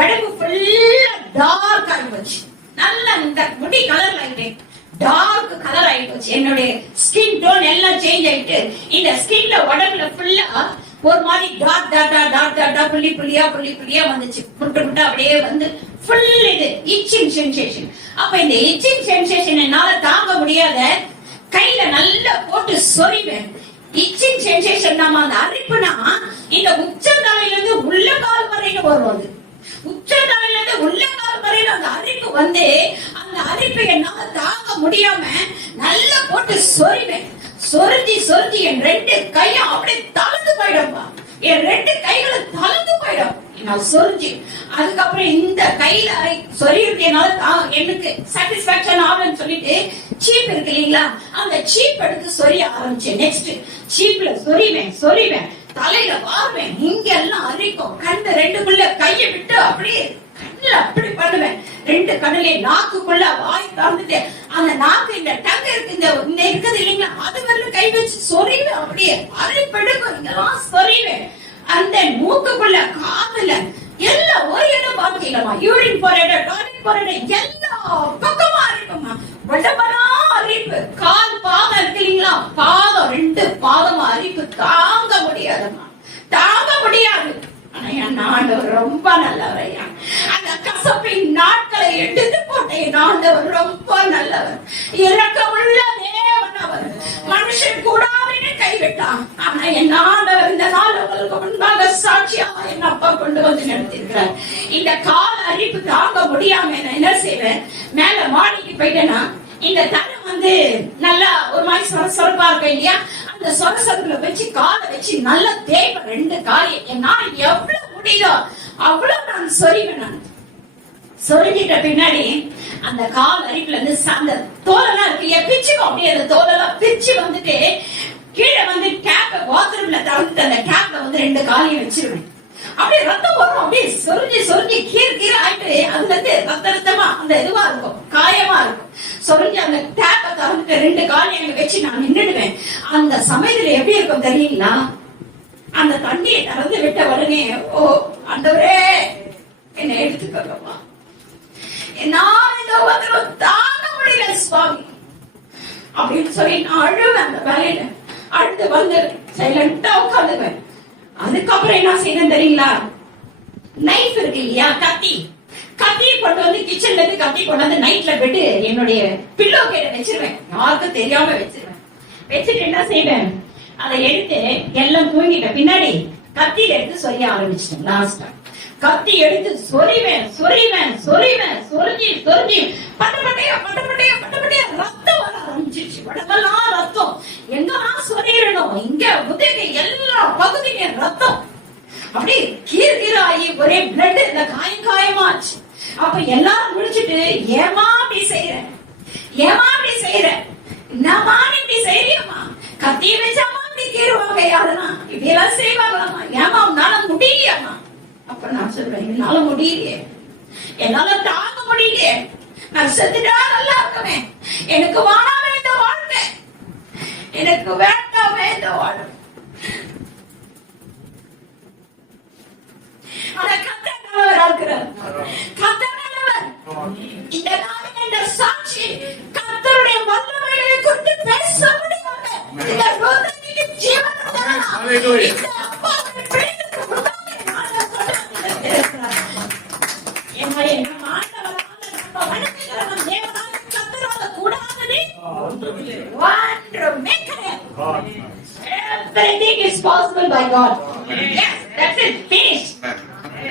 உடம்பு ஃபுல்லா டார்க் ஆகி போச்சு. நல்ல இந்த முடி கலர் ஆயிட்டு டார்க் கலர் ஆகி போச்சு. என்னுடைய ஸ்கின் டோன் எல்லாம் சேஞ்ச் ஆயிட்டு இந்த ஸ்கின்ல உடம்புல ஃபுல்லா ஒரு மாதிரி டாட் டாட்டா டாட் டாட்டா புள்ளி புள்ளியா வந்துச்சு. புட்டு புட்டா அப்படியே வந்து ஃபுல் இது இச்சிங் சென்சேஷன். அப்ப இந்த இச்சிங் சென்சேஷன் என்னால தாங்க முடியாத கையில நல்லா போட்டு சொறிவேன். இச்சிங் சென்சேஷன் நாம அந்த அரிப்புனா இந்த உச்சந்தலையில இருந்து உள்ள கால் வரைக்கும் வருவது, உச்சந்தலையில இருந்து உள்ள கால் வரைக்கும் அந்த அரிப்பு வந்து அந்த அரிப்பை என்னால தாங்க முடியாம நல்லா போட்டு சொறிவேன். சொரிஞ்சி என் 2 கையும் அப்படியே தளர்ந்து போயிடும்பா, என் 2 கைகளும் தளர்ந்து போயிடும். நான் சொரிஞ்சி அதுக்கப்புறம் இந்த கையில சொறியனால எனக்கு சாட்டிஸ்பாக்சன் ஆகலன்னு சொல்லிட்டு சீப் இருக்கு இல்லீங்களா, அந்த சீப் எடுத்து சொரிய ஆரம்பிச்சேன். நெக்ஸ்ட் சீப்ல சொறிவேன், தலையில வாருவேன், இங்க எல்லாம் அரிக்கும். கண்ணு 2க்குள்ள கையை விட்டு அப்படியே கண்ணுல அப்படி பண்ணுவேன். 2 கண்ணுல நாக்குக்குள்ள வாய் திறந்துட்டு அந்த நாக்கு இந்த டங்கு இருக்கு இந்த இருக்குது இல்லைங்களா, அது வரல கை வச்சு சொறிவேன். அப்படியே அரிப்பெடுக்கும், இங்கெல்லாம் சொறிவேன். அந்த மூக்குக்குள்ள காதுல எல்லாம் ஒரு இடம் பாக்கலாமா, யூரின் போற இடம் டாய்லெட் போற இடம் எல்லா பக்கமா அரிப்புமா, உடம்பெல்லாம் அரிப்பு. கால் பாதம் இருக்கு இல்லைங்களா, பாதம் 2 பாதம் அரிப்பு தாங்க முடியாதுமா, தாங்க முடியாது. ஆனா என் ஆண்டவர் ரொம்ப நல்லவரையா, அந்த கசப்பின் நாட்களை எடுத்து போட்ட என் ஆண்டவர் ரொம்ப நல்லவர், இரக்கமுள்ள தேவன் அவர். மனுஷன் கூடாதுன்னு கைவிட்டான், ஆனா என் ஆண்டவர் இந்த நாள் உங்களுக்கு முன்பாக சாட்சியா என் அப்பா கொண்டு வந்து நடத்திருக்கிறார். இந்த கால அரிப்பு தாங்க முடியாம நான் என்ன செய்வேன், மேல மாடிக்கு போயிட்டேன்னா இந்த தலை வந்து நல்லா ஒரு மாதிரி சொரசொரப்பா இருக்கும் இல்லையா, அந்த சொரசொரப்புல வச்சு காலை வச்சு நல்லா தேய்ப்பேன். 2 காலையும் என்னால எவ்வளவு முடியுதோ அவ்வளவு நான் சொறிவேன். நான் சொரிஞ்சிட்ட பின்னாடி அந்த கால் அரிப்புல இருந்து அந்த தோலெல்லாம் இருக்கு இல்லையா, பிச்சுக்கும். அப்படியே அந்த தோலெல்லாம் பிச்சு வந்துட்டு கீழே வந்து கேப்ப பாத்ரூம்ல திறந்துட்டு அந்த கேப்ல வந்து 2 காலையும் வச்சிருவேன். அப்படியே ரத்தம் வரும், அப்படியே சொரிஞ்சு கீரை ஆயிட்டு அதுல இருந்து ரத்தமா அந்த இதுவா இருக்கும், காயமா இருக்கும். சொரிஞ்சு அந்த டேப்பை திறந்துட்டு 2 காலையும் அங்க வச்சு நான் நின்றுடுவேன். அந்த சமயத்துல எப்படி இருக்கும் தெரியுங்களா, அந்த தண்ணியை திறந்து விட்ட உடனே ஓ ஆண்டவரே என்னை எடுத்துக்கோங்கப்பா, என்னால இந்த உபத்திரவம் தாங்க முடியல சுவாமி, அப்படின்னு சொல்லி நான் அழுவேன். அந்த வேலையில அழுது வந்து சைலண்டா உட்காந்துக்குவேன். அதுக்கப்புறம் என்ன செய்யணும் தெரியுங்களா? நைஃப் இருக்கு இல்லையா, கத்தியை கொண்டு வந்து கிச்சன்ல இருந்து கத்தி கொண்டு வந்து நைட்ல பெட்டு என்னுடைய பில்லோ கீழே வச்சிருவேன். யாருக்கும் தெரியாம வச்சிருவேன். வச்சுட்டு என்ன செய்வேன், அதை எடுத்து எல்லாம் தூங்கிட்ட பின்னாடி கத்தியில எடுத்து சொரிய ஆரம்பிச்சிட்டேன். லாஸ்டா கத்தி எடுத்து சொரிஞ்சு பட்டப்பட்டையா ரத்தம் வர ஆரம்பிச்சிருச்சு. உடம்பெல்லாம் ரத்தம், எங்கெல்லாம் சொரியணும், இங்க முதுகு எல்லா பகுதியும் ரத்தம், அப்படியே கீராகி ஒரே பிளட், இந்த காயமாச்சு. அப்ப எல்லாரும் முடிச்சுட்டு ஏமா அப்படி செய்யற, என்னமா இப்படி செய்யறியம்மா, கத்திய வச்சாமா அப்படி கீறுவாங்க, யாருன்னா இப்படி எல்லாம் செய்வாங்களாமா, ஏமா உன்னால முடியலையாமா? அப்ப நான் சொல்றேன், என்னால முடியலையே, என்னால தாங்க முடியலையே, நான் செத்துட்டா நல்லா இருக்குவேன், எனக்கு வேண்டாமே இந்த வாழ்க்கை, எனக்கு வேண்டாமே இந்த வாழ்க்கை. ஆனா கர்த்தர் நல்லவரா இருக்கிறார். கர்த்தர் நல்லவர். இந்த நாளில் இந்த சாட்சி கர்த்தருடைய வல்லமையை குறித்து பேச முடியாது. இந்த ரோதனையின் ஜீவன் இந்த அப்பாவின் பிள்ளைகளுக்கு முன்னாடி நான் சொல்றேன். என்னுடைய நம்ம ஆண்டவரால நம்ம வணங்குகிற நம் தேவனான கர்த்தரால கூடாதது ஒன்றுமே கிடையாது. Everything is possible by God. Yes, that's it. Finished.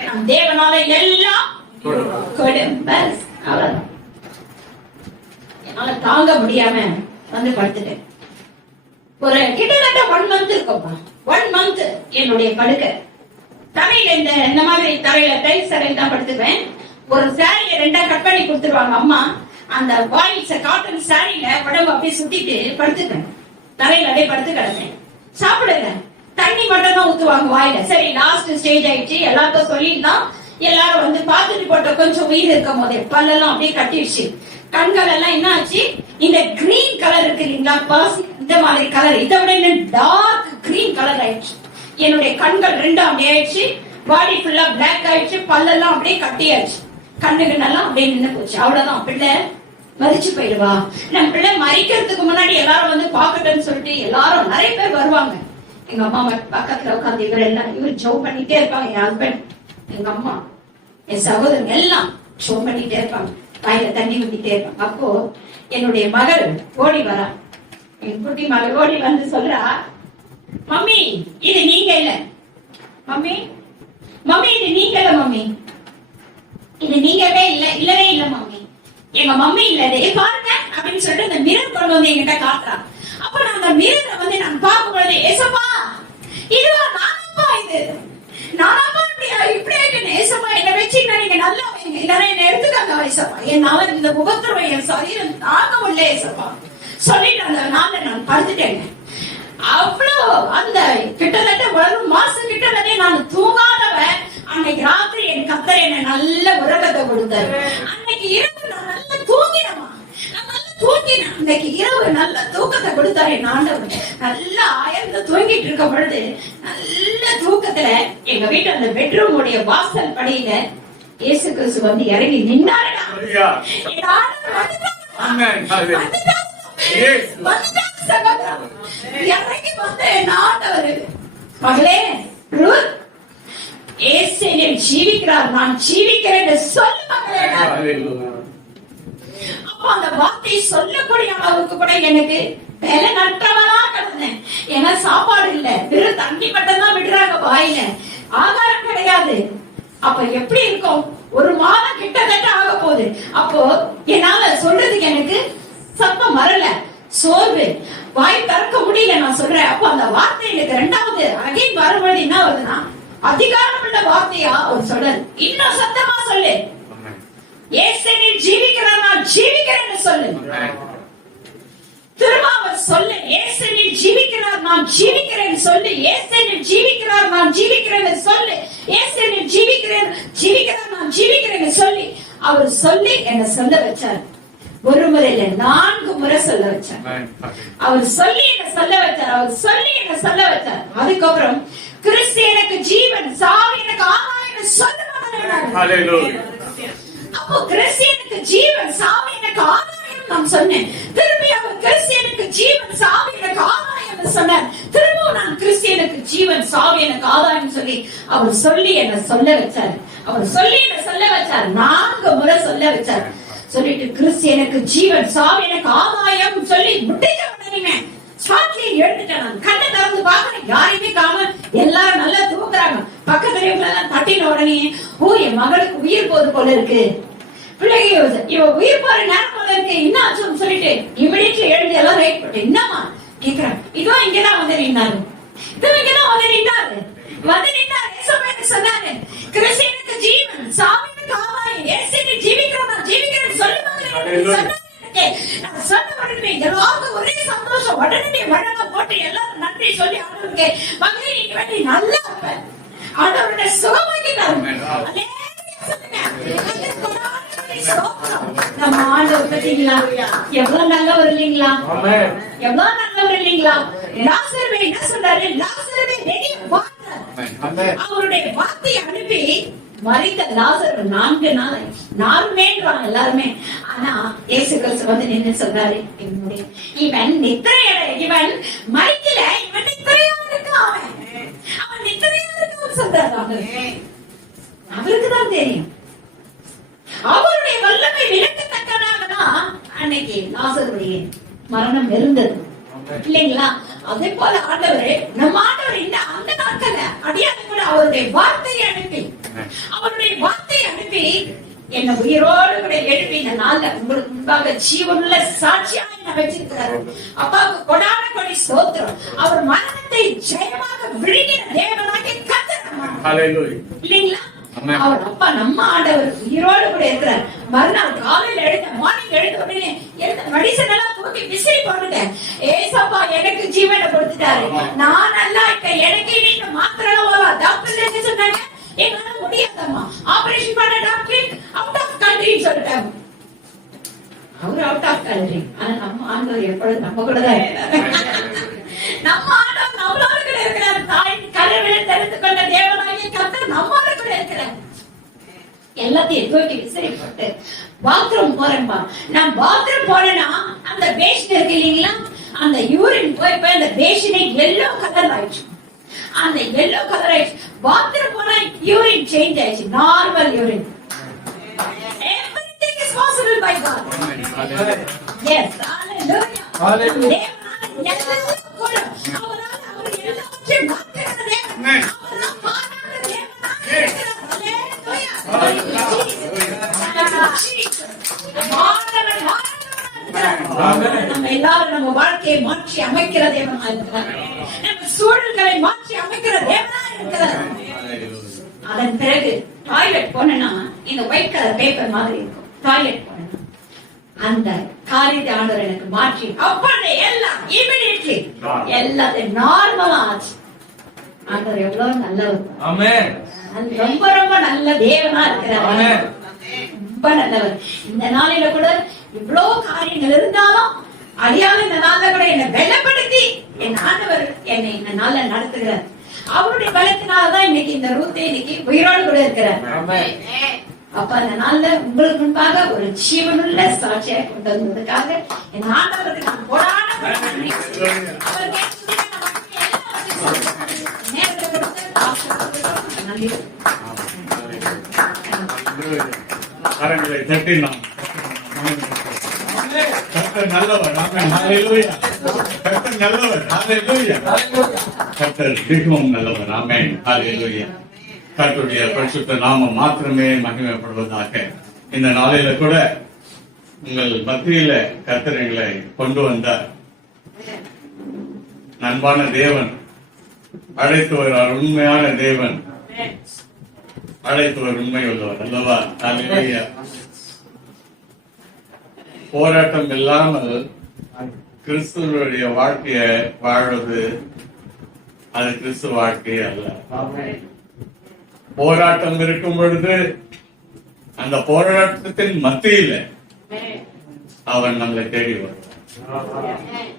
நம் தேவனால எல்லாம் கொடுப்பஸ். அவ்வளவுதான். என்னால தாங்க முடியாம வந்து படுத்துட்டேன். ஒரு கிட்டத்தட்ட 1 month இருக்கும்பா. 1 month என்னுடைய படுக்கை தரையில, இந்த மாதிரி தரையில டைல்ஸ் தரையில தான் படுத்துவேன். ஒரு சாரியை 2 கட் பண்ணி கொடுத்துருவாங்க அம்மா. அந்த வாயில்ஸ் காட்டன் சாரியில உடம்பு அப்படியே சுத்திட்டு படுத்துட்டேன். தரையில அப்படியே படுத்து கிடந்தேன். சாப்பிடுங்க, தண்ணி மட்டும் தான் ஊத்துவாங்க வாயில. சரி, லாஸ்ட் ஸ்டேஜ் ஆயிடுச்சு. எல்லாத்தையும் சொல்லிட்டுதான் எல்லாரும் வந்து பாத்துட்டு போட்ட கொஞ்சம் உயிர் இருக்கும் போதே பல்லெல்லாம் அப்படியே கட்டிடுச்சு. கண்கள் எல்லாம் என்ன ஆச்சு, இந்த கிரீன் கலர் இருக்கு இல்லைங்களா, பாசி இந்த மாதிரி கலர், இதை விட இன்னும் டார்க் கிரீன் கலர் ஆயிடுச்சு. என்னுடைய கண்கள் 2 அப்படியே ஆயிடுச்சு. பாடி ஃபுல்லா பிளாக் ஆயிடுச்சு. பல்லெல்லாம் அப்படியே கட்டியாச்சு. கண்ணுகள் எல்லாம் அப்படியே நின்று போச்சு. அவ்வளவுதான், பிள்ளை மறிச்சு போயிடுவா. நம்ம பிள்ளை மறிக்கிறதுக்கு முன்னாடி எல்லாரும் வந்து பாக்கட்டும்னு சொல்லிட்டு எல்லாரும் நிறைய பேர் வருவாங்க. எங்க அம்மா பக்கத்துல உட்காந்து இவர் ஜோப் பண்ணிட்டே இருப்பாங்க. என் ஹஸ்பண்ட், எங்க அம்மா, என் சகோதரங்க எல்லாம் ஜோப் பண்ணிட்டே இருப்பாங்க. வாயில தண்ணி ஊத்திட்டே இருப்பாங்க. அப்போ என்னுடைய மகள் ஓடி வரா. என் குட்டி மகள் ஓடி வந்து சொல்றா, மம்மி இது நீங்க இல்ல, மம்மி இது நீங்க இல்ல, மம்மி இது நீங்கவே இல்லவே இல்ல மம்மி, எங்க மம்மி இல்ல, பாருங்க அப்படின்னு சொல்லிட்டு அந்த மிரர் கொண்டு வந்து என்கிட்ட காட்டுறா. அப்ப நான் அந்த மிரரை வந்து நான் பார்க்கும்போது, ஏசப்பா இதுவா நானப்பா, நானப்பா இப்படி ஆயிட்டு, ஏசப்பா என்ன வச்சுக்கிட்டா நீங்க நல்லா வைங்க, இல்லைன்னா என்ன எடுத்துக்காங்க ஏசப்பா, என்னால இந்த முகத்துறை என் சரீரம் தாங்க முடியல ஏசப்பா சொல்லிட்டு அந்த நாள்ல நான் படுத்துட்டேங்க. அவ்வளோ அந்த கிட்டத்தட்ட 1 மாசம் கிட்டத்தட்ட நான் தூங்காதவன். அன்னைக்கு ராத்திரி என் கர்த்தர் என்ன நல்ல உறக்கத்தை கொடுத்தாரு. அன்னைக்கு இரவு நான் நல்லா தூங்கினமா, அன்னைக்கு இரவு நல்ல தூக்கத்தை கொடுத்தாரு என் ஆண்டவர். நல்லா ஆயர்ந்து தூங்கிட்டு இருக்க பொழுது நல்ல தூக்கத்துல எங்க வீட்டு அந்த பெட்ரூம் உடைய வாசல் படியில இயேசு கிறிஸ்து வந்து இறங்கி நின்னாருடா. இறங்கி வந்து என் ஆண்டவர், மகளே ரூத், இயேசு ஜீவிக்கிறார், நான் ஜீவிக்கிறேன் சொல்லு மகளே. அப்ப அந்த வார்த்தை சொல்லக்கூடிய அளவுக்கு கூட எனக்கு வேலை நட்டவளா கிடந்தேன். ஏன்னா சாப்பாடு இல்ல, வெறும் தண்ணி மட்டும் தான் விடுறாங்க வாயில, ஆகாரம் கிடையாது. அப்ப எப்படி இருக்கும், 1 மாதம் கிட்டத்தட்ட ஆக போகுது. அப்போ என்னால சொல்றதுக்கு எனக்கு சத்தம் வரல, சோர்வு, வாய் திறக்க முடியல. நான் சொல்றேன். அப்போ அந்த வார்த்தை எனக்கு 2வது அகைன் வரும்பொழுது என்ன வருதுன்னா, அதிகாரம் உள்ள வார்த்தையா ஒரு சொல்றது, இன்னும் சத்தமா சொல்லு, இயேசு ஜீவிக்கிறார், நான் ஜீவிக்கிறேன்னு சொல்லு. திரும்ப அவர் சொல்லு, இயேசு ஜீவிக்கிறார், நான் ஜீவிக்கிறேன்னு சொல்லு, இயேசு ஜீவிக்கிறார், நான் ஜீவிக்கிறேன்னு சொல்லு, இயேசு ஜீவிக்கிறார், நான் ஜீவிக்கிறேன்னு சொல்லி அவர் சொல்லி என்ன சொல்ல வச்சார். 1 முறை இல்ல, 4 முறை சொல்ல வச்சார். அவர் சொல்லி என்ன சொல்ல வச்சார், அவர் சொல்லி என்ன சொல்ல வச்சார். அதுக்கப்புறம் கிறிஸ்து எனக்கு ஜீவன், சாவு எனக்கு ஆகாயம் சொல்லுவாங்க. அப்போ கிறிஸ்து எனக்கு ஜீவன், சாவு எனக்கு ஆகாயம் நான் சொன்னேன். திரும்பி அவர் கிறிஸ்தியனுக்கு ஜீவன் சாவி எனக்கு ஆதாயம் சொன்னார். திரும்பவும் நான் கிறிஸ்தியனுக்கு ஜீவன் சாவி எனக்கு ஆதாயம் சொல்லி அவர் சொல்லி என்ன சொல்ல வச்சார். அவர் சொல்லி என்ன சொல்ல வச்சார். 4 முறை சொல்ல வச்சார். சொல்லிட்டு கிறிஸ்தியனுக்கு ஜீவன் சாவி எனக்கு ஆதாயம் சொல்லி முடிஞ்ச உடனே ஸ்பாட்லி எடுத்துட்டேன். நான் கண்ணை திறந்து பார்க்கறேன், யாரையுமே காண. எல்லாரும் நல்லா தூக்குறாங்க. பக்கத்துல எல்லாம் தட்டின உடனே என் மகளுக்கு உயிர் போது போல இருக்கு, பிள்ளைங்க இவ உயிர் போற நேரம் போல இருக்கு, என்ன ஆச்சுன்னு சொல்லிட்டு இமிடியட்லி எழுதி எல்லாம் ரைட் போட்டு என்னமா கேக்குறேன். இதோ இங்கதான் வந்து நின்னாரு, இதோ இங்கதான் வந்து நின்னாரு. சொன்னாரு கிறிஸ்தியனுக்கு ஜீவன் சாமிக்கு ஆதாயம், இயேசுவை ஜீவிக்கிறோம் ஜீவிக்கிறேன்னு சொல்லுவாங்க. சொன்ன உடனே எல்லாருக்கும் ஒரே சந்தோஷம். உடனே வழக்கம் போட்டு எல்லாரும் நன்றி சொல்லி ஆண்டவருக்கு மகளே நீ வேண்டி நல்லா இருப்ப, ஆண்டவருடைய சுகமாக்கிட்டாரு. நம்ம ஆண்டவர் பார்த்தீங்களா எவ்வளவு நல்லவர் இல்லைங்களா, எவ்வளவு நல்லவர் இல்லைங்களா. லாசருவே என்ன சொல்றாரு, லாசருவே வெளியே வா. அவருடைய வார்த்தையை அனுப்பி மறித்த லாசர் 4 நாள் 4 மேன்றாங்க எல்லாருமே. ஆனா இயேசு கிறிஸ்து வந்து நின்னு சொல்றாரு, இவன் நித்திரையட, இவன் மறிக்கல, இவன் நித்திரையா இருக்கான், அவன் நித்திரையா இருக்கான்னு சொல்றாரு. அவருக்குதான் தெரியும் அவருடைய வல்லமை விளக்கத்தக்கதாக தான் அன்னைக்கு லாசருடைய மரணம் இருந்தது இல்லைங்களா. அதே போல ஆண்டவரே, நம்ம ஆண்டவர் இந்த அந்த நாட்கள்ல அடியாத கூட அவருடைய வார்த்தையை அனுப்பி, அவருடைய வார்த்தையை அனுப்பி என்ன உயிரோடு கூட எழுப்பி இந்த நாள்ல உங்களுக்கு முன்பாக ஜீவனுள்ள சாட்சியா என்ன வச்சிருக்கிறாரு. அப்பாவுக்கு கொடான கொடி ஸ்தோத்திரம். அவர் மரணத்தை ஜெயமாக விழுங்கின தேவனாகிய கர்த்தர் இல்லைங்களா. அவர் அப்பா நம்ம ஆண்டவர் உயிரோடு கூட இருக்கிறார். மறுநாள் காலையில மார்னிங் எழுந்த உடனே மெடிசன் எல்லாம் தூக்கி விசிறி போட்டுட்டேன். ஏசப்பா எனக்கு ஜீவனை கொடுத்துட்டாரு, நான் நல்லா இருக்கேன், எனக்கு நீங்க மாத்திரை டாக்டர் சொன்னாங்க என்னால முடியாதம்மா, ஆபரேஷன் பண்ண டாக்டர் அவுட் ஆஃப் கண்ட்ரி சொல்லிட்டாங்க. அவர் அவுட் ஆஃப் கண்ட்ரி, ஆனா நம்ம ஆண்டவர் எப்பொழுது நம்ம கூட தான் இருக்கிறார். நம்ம ஆண்டவர் நம்மளோட கூட இருக்கிறார். தாய் கருவில தெரிந்து கொண்ட தேவனாகிய கர்த்தர் நம்மோட கூட இருக்கிறார். எல்லாத்தையும் தூக்கி விசிறி போட்டு பாத்ரூம் போறேன்பா. நான் பாத்ரூம் போனேன்னா அந்த பேஷன் இருக்கு இல்லைங்களா, அந்த யூரின் போய் அந்த பேஷனே எல்லோ கலர் ஆயிடுச்சு. அந்த எல்லோ கலர் ஆயிடுச்சு. பாத்ரூம் போனா யூரின் சேஞ்ச் ஆயிடுச்சு, normal urine. Everything is possible by God. Yes, hallelujah. Hallelujah. நம்ம எல்லாரும் நம்ம வாழ்க்கையை மாற்றி அமைக்கிற தேவனா இருக்கிறார். நம்ம சூழல்களை மாற்றி அமைக்கிற தேவனா இருக்கிறார். அதன் பிறகு டாய்லெட் போனா இந்த ஒயிட் கலர் பேப்பர் மாதிரி இருக்கும். டாய்லெட் போனா அந்த காரியத்தை ஆண்டவர் எனக்கு மாற்றி அப்படியே எல்லாம் இமிடியட்லி எல்லாத்தையும் நார்மலா ஆச்சு. ஆண்டவர் எவ்வளவு நல்லவர். ஆமென். ரொம்ப ரொம்ப நல்ல தேவனா இருக்கிறார். ஆமென். ரொம்ப நல்லவர். இந்த நாளில கூட இவ்வளவு காரியங்கள் இருந்தாலும் அடியால இந்த நாள்ல கூட என்னை பலப்படுத்தி என் ஆண்டவர் என்னை இந்த நாள்ல நடத்துகிறார். அவருடைய பலத்தினாலதான் இன்னைக்கு இந்த ரூத்தை இன்னைக்கு உயிரோடு கூட இருக்கிறார். அப்ப அந்த நாள்ல உங்களுக்கு முன்பாக ஒரு ஜீவனுள்ள சாட்சியை கொண்டு வந்ததுக்காக என் ஆண்டவருக்கு நான் போராட நல்லவர். ஆமென். ஹல்லேலூயா. கர்த்தருடைய பரிசுத்த நாமம் மாத்திரமே மகிமைப்படுவதாக. இந்த நாளில கூட உங்கள் மத்தியில கர்த்தர் எங்களை கொண்டு வந்தார். அன்பான தேவன் அழைத்து வருவார். உண்மையான தேவன் அழைத்து வரும் உண்மை உள்ளவர் அல்லவா. ஹல்லேலூயா. போராட்டம் இல்லாமல் கிறிஸ்துவனுடைய வாழ்க்கையை வாழ்வது அது கிறிஸ்துவ வாழ்க்கையே அல்ல. போராட்டம் இருக்கும் பொழுது அந்த போராட்டத்தின் மத்தியில அவன் நம்மளை தேடி வருவான்.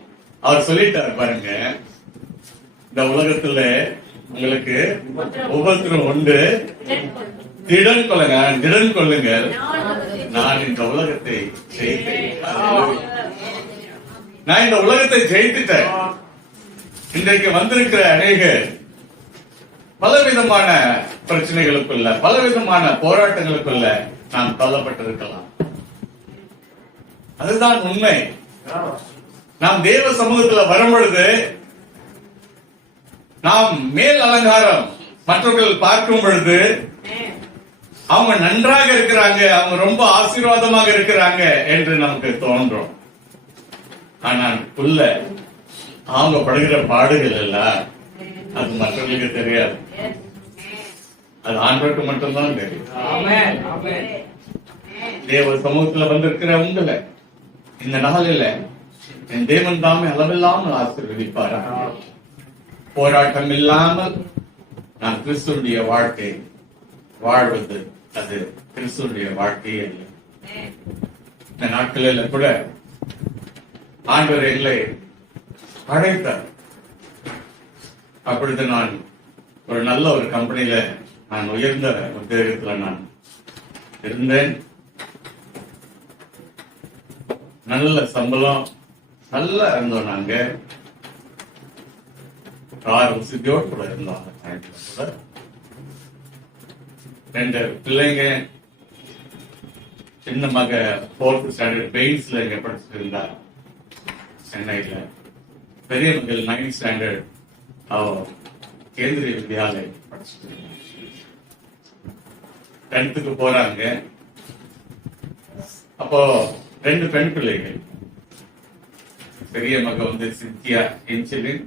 அவர் சொல்லிட்டார் பாருங்க, இந்த உலகத்துல உங்களுக்கு உபத்திரம் உண்டு, திடன் கொள்ளுங்கள், நான் இந்த உலகத்தை செய்தேன். நான் இந்த உலகத்தை ஜெயித்துட்டேன். இன்றைக்கு வந்திருக்கிற அநேக பலவிதமான பிரச்சனைகளுக்குள்ள, பலவிதமான போராட்டங்களுக்குள்ள நாம் தள்ளப்பட்டிருக்கலாம். அதுதான் உண்மை. நாம் தேவ சமூகத்தில் வரும் பொழுது நாம் மேல் அலங்காரம் மற்றவர்கள் பார்க்கும் பொழுது அவங்க நன்றாக இருக்கிறாங்க, அவங்க ரொம்ப ஆசீர்வாதமாக இருக்கிறாங்க என்று நமக்கு தோன்றும். ஆனால் உள்ள அவங்க படுகிற பாடுகள் எல்லாம் அது மற்றவர்களுக்கு தெரியாது. அது ஆண்டவருக்கு மட்டும்தான் தெரியும். தேவ சமூகத்துல வந்திருக்கிற உங்களை இந்த நாளில் என் தேவன் தாமே அளவில்லாமல் ஆசீர்வதிப்பார். போராட்டம் இல்லாமல் நான் கிறிஸ்துடைய வாழ்க்கை வாழ்வது அது கிறிஸ்துடைய வாழ்க்கையே இல்லை. இந்த நாட்களில் கூட ஆண்டவர் எங்களை அழைத்தார். அப்பொழுது நான் ஒரு நல்ல ஒரு கம்பெனியில நான் உயர்ந்த உத்தியோகத்துல நான் இருந்தேன். நல்ல சம்பளம், நல்லா இருந்தோம். நாங்க வசதியோடு கூட இருந்தோம். கூட 2 பிள்ளைங்க, சின்ன மக 4th ஸ்டாண்டர்ட் பெயின்ஸ்ல இங்க படிச்சுட்டு இருந்தா சென்னையில. பெரிய மகள் 9th ஸ்டாண்டர்ட் கேந்திரிய வித்யாலயம் படிச்சுட்டு இருந்தாங்க. 10th போறாங்க. அப்போ 2 பெண் பிள்ளைகள். பெரிய மக வந்து சித்தியா இன்ஜினியரிங்,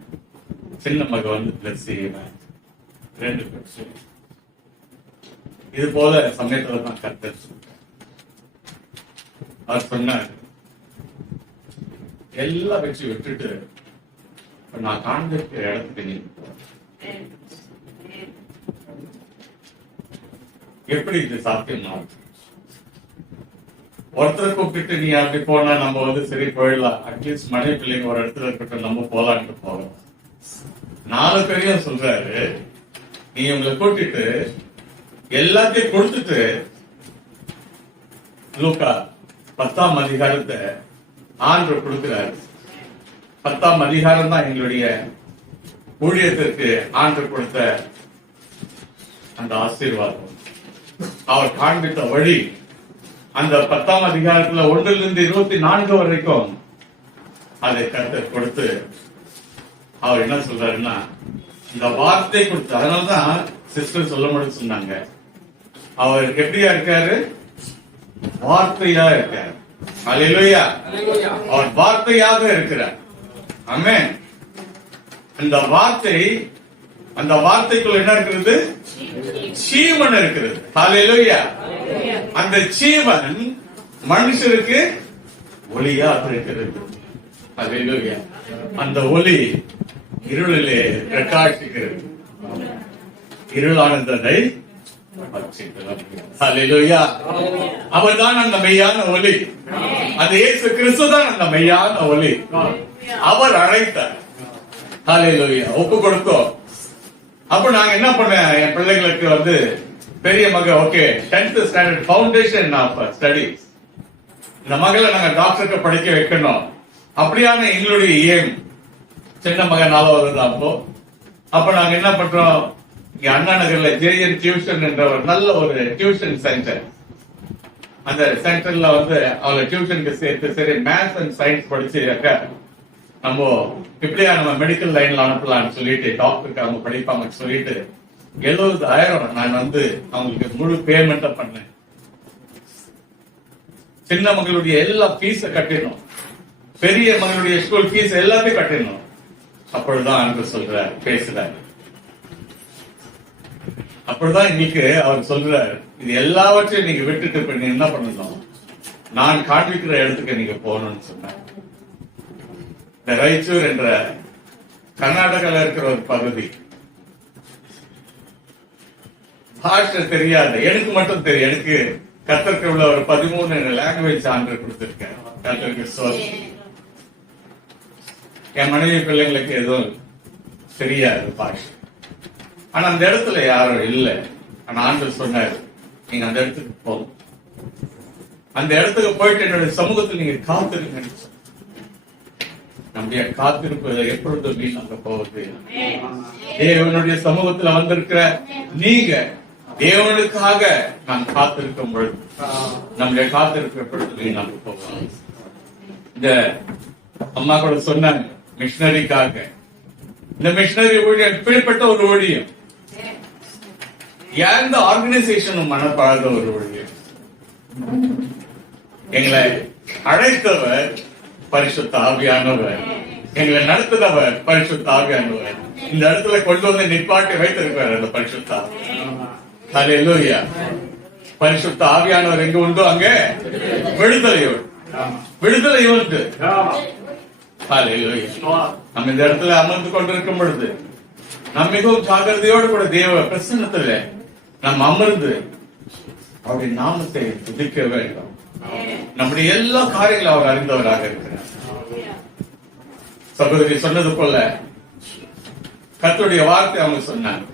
சின்ன மக வந்து பிளஸ் 2 பெண். இது போல சமயத்துல தான் கர்த்தர் அவர் சொன்னார், எல்லாம் வச்சு விட்டுட்டு நான் காண்பிக்கிற இடத்துக்கு நீங்க எப்படி இது சாத்தியமாகும்? ஒருத்தரை கூப்பிட்டு நீ அப்படி போனா நம்ம வந்து சரி போயிடலாம், அட்லீஸ்ட் மனைவி பிள்ளைங்க ஒரு இடத்துல இருக்கட்டும், நம்ம போலான்ட்டு போறோம். 4 பேரையும் சொல்றாரு, நீ உங்களை கூட்டிட்டு எல்லாத்தையும் கொடுத்துட்டு லூக்கா 10ஆம் அதிகாரத்தை ஆண்டவர் கொடுக்கிறார். 10ஆம் அதிகாரம் தான் எங்களுடைய ஊழியத்திற்கு ஆண்டவர் கொடுத்த அந்த ஆசீர்வாதம். அவர் காண்பித்த வழி அந்த 10ஆம் அதிகாரத்துல 1 to 24 வரைக்கும் அதை கர்த்தர் கொடுத்து அவர் என்ன சொல்றாருன்னா இந்த வார்த்தை கொடுத்து. அதனாலதான் சிஸ்டர் சொல்ல முடியும் சொன்னாங்க, அவர் எப்படியா இருக்காரு? வார்த்தையா இருக்காரு. அல்லேலூயா. அவர் வார்த்தையாக இருக்கிறார். ஆமென். அந்த வார்த்தை, அந்த வார்த்தைக்குள்ள என்ன இருக்கிறது? ஜீவன் இருக்கிறது. அல்லேலூயா. அந்த ஜீவன் மனுஷருக்கு ஒளியாக இருக்கிறது. அல்லேலூயா. அந்த ஒளி இருளிலே பிரகாசிக்கிறது, இருளானதை அவர்தான் அந்த மெய்யான ஒளி. அது இயேசு கிறிஸ்து தான் அந்த மெய்யான ஒளி. அவர் அழைத்தார். ஹல்லேலூயா. ஒப்பு கொடுத்தோம். அப்ப நாங்க என்ன பண்ண, என் பிள்ளைகளுக்கு வந்து பெரிய மக okay 10th standard foundation of studies, இந்த மகளை நாங்க டாக்டருக்கு படிக்க வைக்கணும். அப்படியான எங்களுடைய ஏம். சின்ன மகன் 4வது தான். அப்ப நாங்க என்ன பண்றோம், இங்க அண்ணா நகர்ல ஜேஎன் டியூஷன் என்ற ஒரு நல்ல ஒரு டியூஷன் சென்டர். அந்த சென்டர்ல வந்து அவளை டியூஷனுக்கு சேர்த்து சரி மேத்ஸ் அண்ட் சயின்ஸ் படிச்சிருக்க நம்ம இப்படியா நம்ம மெடிக்கல் லைன்ல அனுப்பலாம்னு சொல்லிட்டு டாக்டருக்கு அவங்க படிப்பாங்க சொல்லிட்டு 70,000 நான் வந்து அவங்களுக்கு முழு பேமெண்ட் பண்ணேன். சின்ன மகளுடைய எல்லா ஃபீஸ கட்டிடணும், பெரிய மகளுடைய ஸ்கூல் ஃபீஸ் எல்லாத்தையும் கட்டிடணும். அப்பொழுதுதான் அன்பு சொல்றார், பேசுறாரு. அப்பொழுதுதான் இன்னைக்கு அவர் சொல்றார், இது எல்லாவற்றையும் நீங்க விட்டுட்டு இப்ப நீங்க என்ன பண்ணணும், நான் காண்பிக்கிற இடத்துக்கு நீங்க போகணும்னு சொன்னார். இந்த ராய்ச்சூர் என்ற கர்நாடகால இருக்கிற ஒரு பகுதி. பாஷை தெரியாது, எனக்கு மட்டும் தெரியும். எனக்கு கர்த்தருக்கு உள்ள ஒரு 13 லாங்குவேஜ் சான்று கொடுத்திருக்கேன். கர்த்தருக்கு சொல்லி என் மனைவி பிள்ளைங்களுக்கு எதுவும் தெரியாது பாஷை. ஆனா அந்த இடத்துல யாரும் இல்லை. ஆனா ஆண்டவர் சொன்னாரு, நீங்க அந்த இடத்துக்கு போகும், அந்த இடத்துக்கு போயிட்டு என்னுடைய சமூகத்தில் நீங்க காத்திருங்க. நம்முடைய காத்திருப்பு எப்பொழுது வீணாக போகுது? தேவனுடைய சமூகத்துல வந்திருக்கிற நீங்க தேவனுக்காக நாம் காத்திருக்கும் பொழுது நம்முடைய காத்திருப்பு எப்பொழுது வீணாக போகும்? இந்த அம்மா கூட சொன்னாங்க மிஷனரிக்காக. இந்த மிஷனரி ஊழியம் எப்படிப்பட்ட ஒரு ஊழியம், எந்த ஆர்கனைசேஷனும் மனப்பாத ஒரு ஊழியம். எங்களை அழைத்தவர் பரிசுத்த ஆவியானவர், எங்களை நடத்துனவர் பரிசுத்த ஆவியானவர். இந்த இடத்துல கொண்டு வந்து நிப்பாட்டி வைத்திருக்கிறார் அந்த பரிசுத்த ஆவி. ஹல்லேலூயா. பரிசுத்த ஆவியானவர் எங்க உண்டோ அங்க விடுதலையோடு விடுதலை உண்டு. ஹல்லேலூயா. நம்ம இந்த இடத்துல அமர்ந்து கொண்டிருக்கும் பொழுது நாம் மிகவும் ஜாக்கிரதையோடு கூட தேவ பிரசன்னத்துல நாம் அமர்ந்து அவருடைய நாமத்தை துதிக்க வேண்டும். நம்முடைய எல்லா காரியங்களும் அவர் அறிந்தவராக இருக்கிறார். சகோதரி சொன்னது போல கர்த்தருடைய வார்த்தை அவங்க சொன்னாங்க,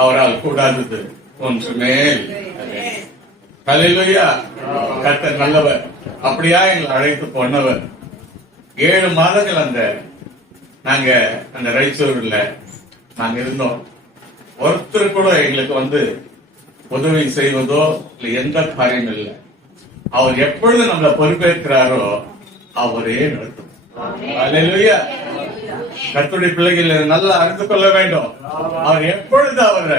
அவரால் கூடாதது ஒன்றுமே இல்லை. ஹல்லேலூயா. கர்த்தர் நல்லவர். அப்படியா எங்களை அழைத்து போனவர். 7 மாதங்கள் நாங்க அந்த ரைச்சூர்ல நாங்க இருந்தோம். ஒருத்தர் கூட எங்களுக்கு வந்து உதவி செய்வதோ இல்ல எந்த காரியம் இல்லை. அவர் எப்பொழுது நம்மளை பொறுப்பேற்கிறாரோ அவரே நடத்தும். ஹல்லேலூயா. கர்த்தருடைய பிள்ளைகள் நல்லா அறிந்து கொள்ள வேண்டும். அவர் எப்பொழுது அவரை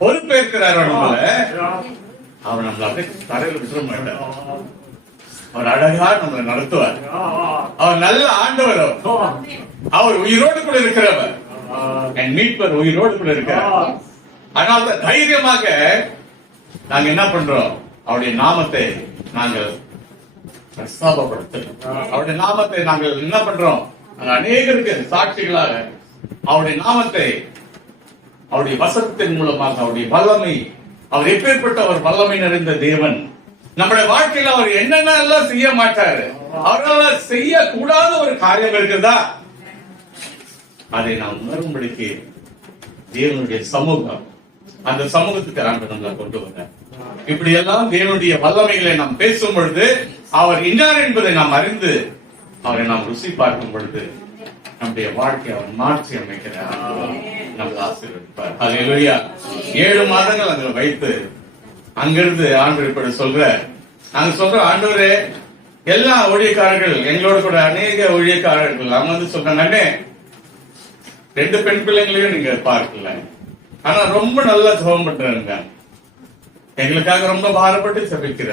பொறுப்பேற்கிறாரோ நம்மள, அவர் நம்மள அப்படியே தரையில் விட்டுற மாட்டார். அவர் அழகா நம்மளை நடத்துவார். அவர் நல்ல ஆண்டவர். அவர் உயிரோடு கூட இருக்கிறவர். என் மீட்பர் உயிரோடு கூட இருக்கிறார். அதனால தைரியமாக நாங்க என்ன பண்றோம், அவருடைய நாமத்தை நாங்கள் பிரஸ்தாபப்படுத்துறோம். அவருடைய நாமத்தை நாங்கள் என்ன பண்றோம், அநேகருக்கு சாட்சிகளாக அவருடைய நாமத்தை, அவருடைய வசனத்தின் மூலமாக அவருடைய வல்லமை, அவர் எப்பேற்பட்ட ஒரு வல்லமை நிறைந்த தேவன். நம்முடைய வாழ்க்கையில் அவர் என்னென்ன எல்லாம் செய்ய மாட்டாரு, அவரால் செய்யக்கூடாத ஒரு காரியம் இருக்குதா, அதை நாம் உணரும்படிக்கு தேவனுடைய சமூகம், அந்த சமூகத்துக்கு ஆண்டு நம்மளை கொண்டு வர. இப்படி எல்லாம் தேவனுடைய வல்லமைகளை நாம் பேசும் பொழுது அவர் இன்னார் என்பதை நாம் அறிந்து அவரை நாம் ருசி பார்க்கும் பொழுது நம்முடைய வாழ்க்கை அவர் மாற்றி அமைக்கிறார். நம்மளை ஆசீர்வதிப்பார். ஹல்லேலூயா. 7 மாதங்கள் அங்க வைத்து அங்கிருந்து ஆண்டவர் இப்படி சொல்ற, நாங்க சொல்ற, ஆண்டவரே எல்லா ஊழியக்காரர்கள் எங்களோட கூட அநேக ஊழியக்காரர்கள் அவங்க வந்து சொல்றாங்க, 2 பெண் பிள்ளைங்களையும் நீங்க பார்க்கல, ஆனா ரொம்ப நல்லா ஜெபம் பண்றாங்க, எங்களுக்காக ரொம்ப பாரப்பட்டு செபிக்கிற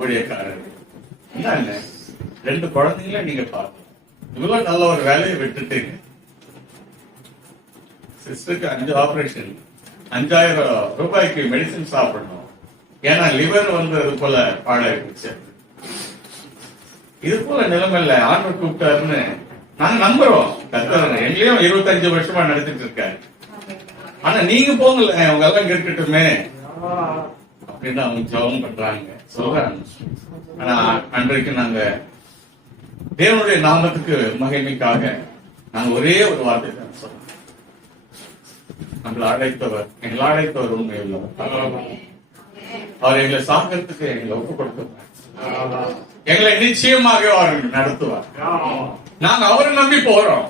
ஊழியக்காரர்கள். என்ன 2 குழந்தைங்கள நீங்க பார்க்கல, இவ்வளவு நல்ல ஒரு வேலையை விட்டுட்டீங்க. சிஸ்டருக்கு 5 ஆபரேஷன், 5000 ரூபாய்க்கு மெடிசின் சாப்பிடணும். ஏன்னா லிவர் வந்து அது போல பாழாயிடுச்சு. இது போல நிலைமையில ஆண்டவர் கூப்பிட்டாருன்னு நாங்க நம்புறோம். கர்த்தர் எங்களையும் 25 வருஷமா நடத்திட்டு இருக்காரு. ஆனா நீங்க போங்கல, அவங்க எல்லாம் இருக்கட்டுமே அப்படின்னு அவங்க ஜெபம் பண்றாங்க, சொல்றாங்க. ஆனா அன்றைக்கு நாங்க தேவனுடைய நாமத்துக்கு மகிமைக்காக நாங்க ஒரே ஒரு வார்த்தை தான் சொல்றோம், நம்மளை அழைத்தவர், எங்களை அழைத்தவர் உண்மை உள்ளவர். அவர் எங்களை சாகிறதுக்கு எங்களை ஒப்பு கொடுத்துவார். எங்களை நிச்சயமாக அவர் நடத்துவார். நாங்க அவரை நம்பி போறோம்.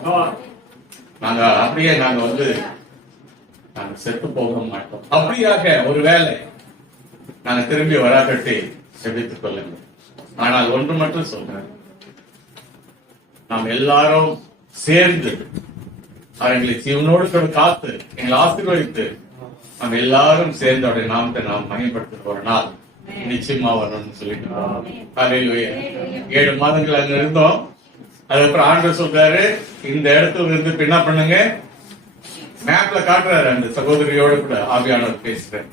நாங்க அப்படியே நாங்க வந்து நாங்க செத்து போக மாட்டோம். அப்படியாக ஒரு வேலை நாங்க திரும்பி வராக்கட்டி செபித்துக் கொள்ளுங்க. ஆனால் ஒன்று மட்டும் சொல்றேன், நாம் எல்லாரும் சேர்ந்து அவர்களை ஜீவனோடு காத்து எங்களை ஆசீர்வதித்து நம்ம எல்லாரும் சேர்ந்து அவருடைய நாமத்தை நாம் மகிமைப்படுத்துற ஒரு நாள் நிச்சயமா வரணும்னு சொல்லிட்டு 7 மாதங்கள் அங்க இருந்தோம். அதுக்கப்புறம் ஆண்டவர் சொல்றாரு, இந்த இடத்துல இருந்து என்ன பண்ணுங்க, மேப்ல காட்டுறாரு. அந்த சகோதரியோட கூட ஆவியானவர் பேசுறாரு.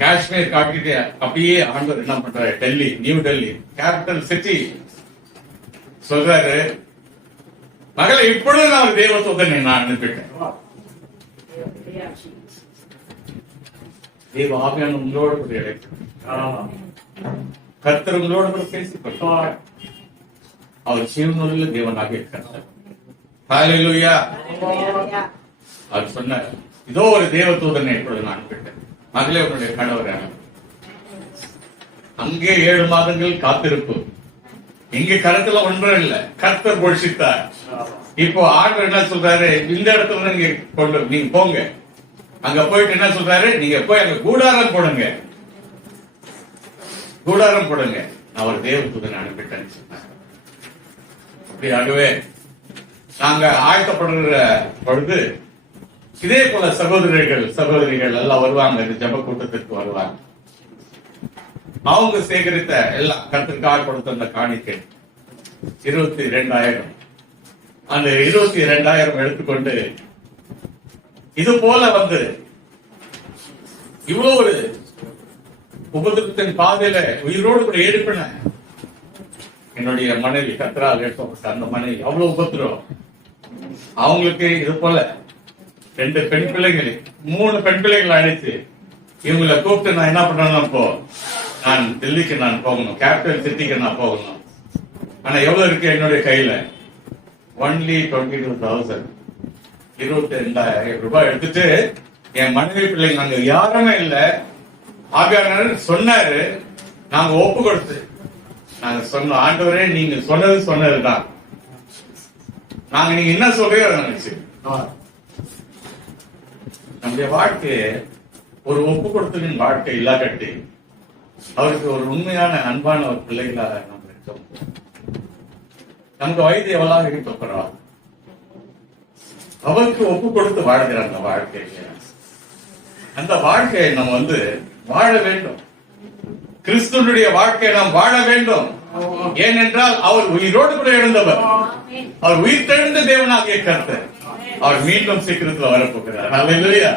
காஷ்மீர் காட்டிட்டு அப்படியே ஆண்டவர் என்ன பண்றாரு, Delhi, new Delhi capital city சொல்றாரு, மகளை இப்பொழுது நான் தேவதூதனை நான் அனுப்பிட்டேன். தேவ ஆவியான உங்களோடு கூட இடைக்கிறார். கர்த்தர் உங்களோடு கூட பேசிக்கொள்வார். அவர் ஜீவனுள்ள தேவனாக இருக்கிறார். ஹல்லேலூயா. அவர் சொன்னார், இதோ ஒரு தேவதூதனை இப்பொழுது நான் அனுப்பிட்டேன், மகளே உன்னுடைய கணவர். அங்கே 7 மாதங்கள் காத்திருப்பு. எங்க கருத்துல ஒன்றும் இல்ல, கர்த்தர் போஷித்தார். இப்போ ஆண்டவர் என்ன சொல்றாரு, இந்த இடத்துல நீங்க போங்க, அங்க போயிட்டு என்ன சொல்றாரு, நீங்க போய் அங்க கூடாரம் போடுங்க, கூடாரம் போடுங்க, நான் ஒரு தேவதூதனை அனுப்பிட்டேன்னு சொன்னாங்க. அப்படியாகவே நாங்க ஆயத்தப்படுற பொழுது இதே போல சகோதரிகள் எல்லாம் வருவாங்க, இந்த ஜெப கூட்டத்திற்கு வருவாங்க. அவங்க சேகரித்த எல்லாம் கர்த்தருக்காக கொடுத்த அந்த காணிக்கை 22,000, அந்த 22,000 எடுத்துக்கொண்டு இது போல வந்து இவ்வளவு ஒரு உபதிரத்தின் பாதையில உயிரோடு கூட எழுப்பின என்னுடைய மனைவி கர்த்தரால் எடுக்கப்பட்ட அந்த மனைவி அவ்வளவு உபத்திரம். அவங்களுக்கு இது போல 2 பெண் பிள்ளைகள், 3 பெண் பிள்ளைகளை அழைத்து இவங்களை கூப்பிட்டு நான் என்ன பண்ணணும், இப்போ நான் டெல்லிக்கு நான் போகணும், கேபிட்டல் சிட்டிக்கு நான் போகணும். ஆனா எவ்வளவு இருக்கு என்னுடைய கையில, ஒன்லி 22,000, 22,000 ரூபாய் எடுத்துட்டு என் மனைவி பிள்ளைங்க அங்க யாருமே இல்ல. ஆவியானவர் சொன்னாரு, நாங்க ஒப்பு கொடுத்து நாங்க சொன்னோம், ஆண்டவரே நீங்க சொன்னதுதான், நாங்க நீங்க என்ன சொல்றீங்க நினைச்சு நம்முடைய வாழ்க்கை ஒரு ஒப்பு கொடுத்தலின் வாழ்க்கை இல்லாட்டி அவருக்கு ஒரு உண்மையான அன்பான ஒரு பிள்ளைகளாக நம்ம இருக்கோம். நமக்கு வயது எவ்வளவு இருக்கப்போறோம், அவருக்கு ஒப்பு கொடுத்து வாழ்கிற அந்த வாழ்க்கை, அந்த வாழ்க்கையை நம்ம வந்து வாழ வேண்டும். கிறிஸ்துவனுடைய வாழ்க்கையை நாம் வாழ வேண்டும். ஏனென்றால் அவர் உயிரோடு கூட எழுந்தவர், அவர் உயிர் தெழுந்த தேவனாகிய கர்த்தர், அவர் மீண்டும் சீக்கிரத்தில் வரப்போகிறார். அல்லேலூயா.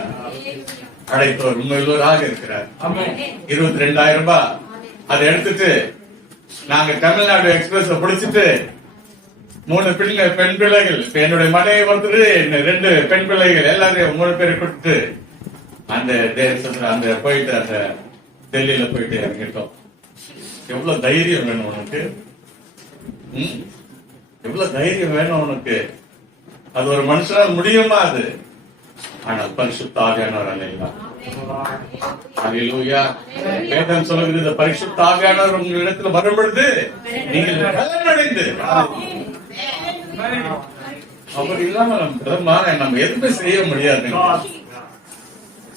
அழைத்தவர் உண்மையுள்ளவராக இருக்கிறார். 22,000 ரூபாய் அதை எடுத்துட்டு நாங்க தமிழ்நாடு எக்ஸ்பிரஸ் பிடிச்சிட்டு 3 பெண் பிள்ளைகள், என்னுடைய மனைவி ஒருத்தர், 2 பெண் பிள்ளைகள், எல்லாரையும் 3 பேரை கொடுத்து அந்த போயிட்டு அந்த டெல்லியில போயிட்டு இறங்கிட்டோம். எவ்வளவு தைரியம் வேணும் உனக்கு, எவ்வளவு தைரியம் வேணும் உனக்கு. அது ஒரு மனுஷனால் முடியுமா அது? ஆனால் பரிசுத்த ஆவியானவர் அல்லையா? அல்லேலூயா. வேதம் சொல்லுகிறது, பரிசுத்த ஆவியானவர் உங்களிடத்துல வரும் பொழுது நீங்கள் பலனடைந்து, அவர் இல்லாம நம்ம எதுவுமே செய்ய முடியாது,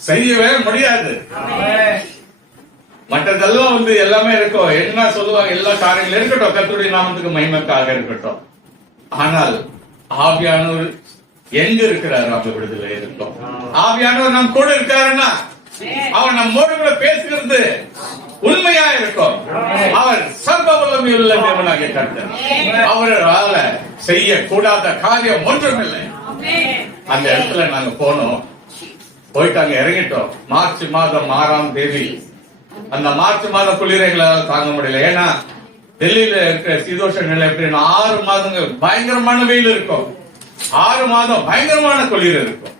செய்யவே முடியாது. மற்றதெல்லாம் வந்து எல்லாமே இருக்கும், என்ன சொல்லுவாங்க, எல்லா காரியங்களும் இருக்கட்டும், கர்த்தருடைய நாமத்துக்கு மகிமைக்காக இருக்கட்டும். ஆனால் ஆவியானவர் எங்க இருக்கிறார், அவங்க விடுதலை இருக்கும். ஆவியானவர் நம் கூட இருக்காருன்னா அவர் நம்மோடு கூட பேசுகிறது உண்மையா இருக்கும். அவர் சர்வ வல்லமையுள்ள தேவனாகிய கர்த்தர், அவரால செய்ய கூடாத காரியம் ஒன்றுமில்லை. அந்த இடத்துல நாங்க போனோம், போயிட்டு அங்க இறங்கிட்டோம். மார்ச் மாதம் 6ஆம் தேதி. அந்த மார்ச் மாத குளிரை எங்களால் தாங்க முடியல. ஏன்னா டெல்லியில இருக்கிற சீதோஷ நிலை எப்படின்னா 6 மாதங்கள் பயங்கரமான வெயில் இருக்கும், 6 மாதம் பயங்கரமான குளிர் இருக்கும்.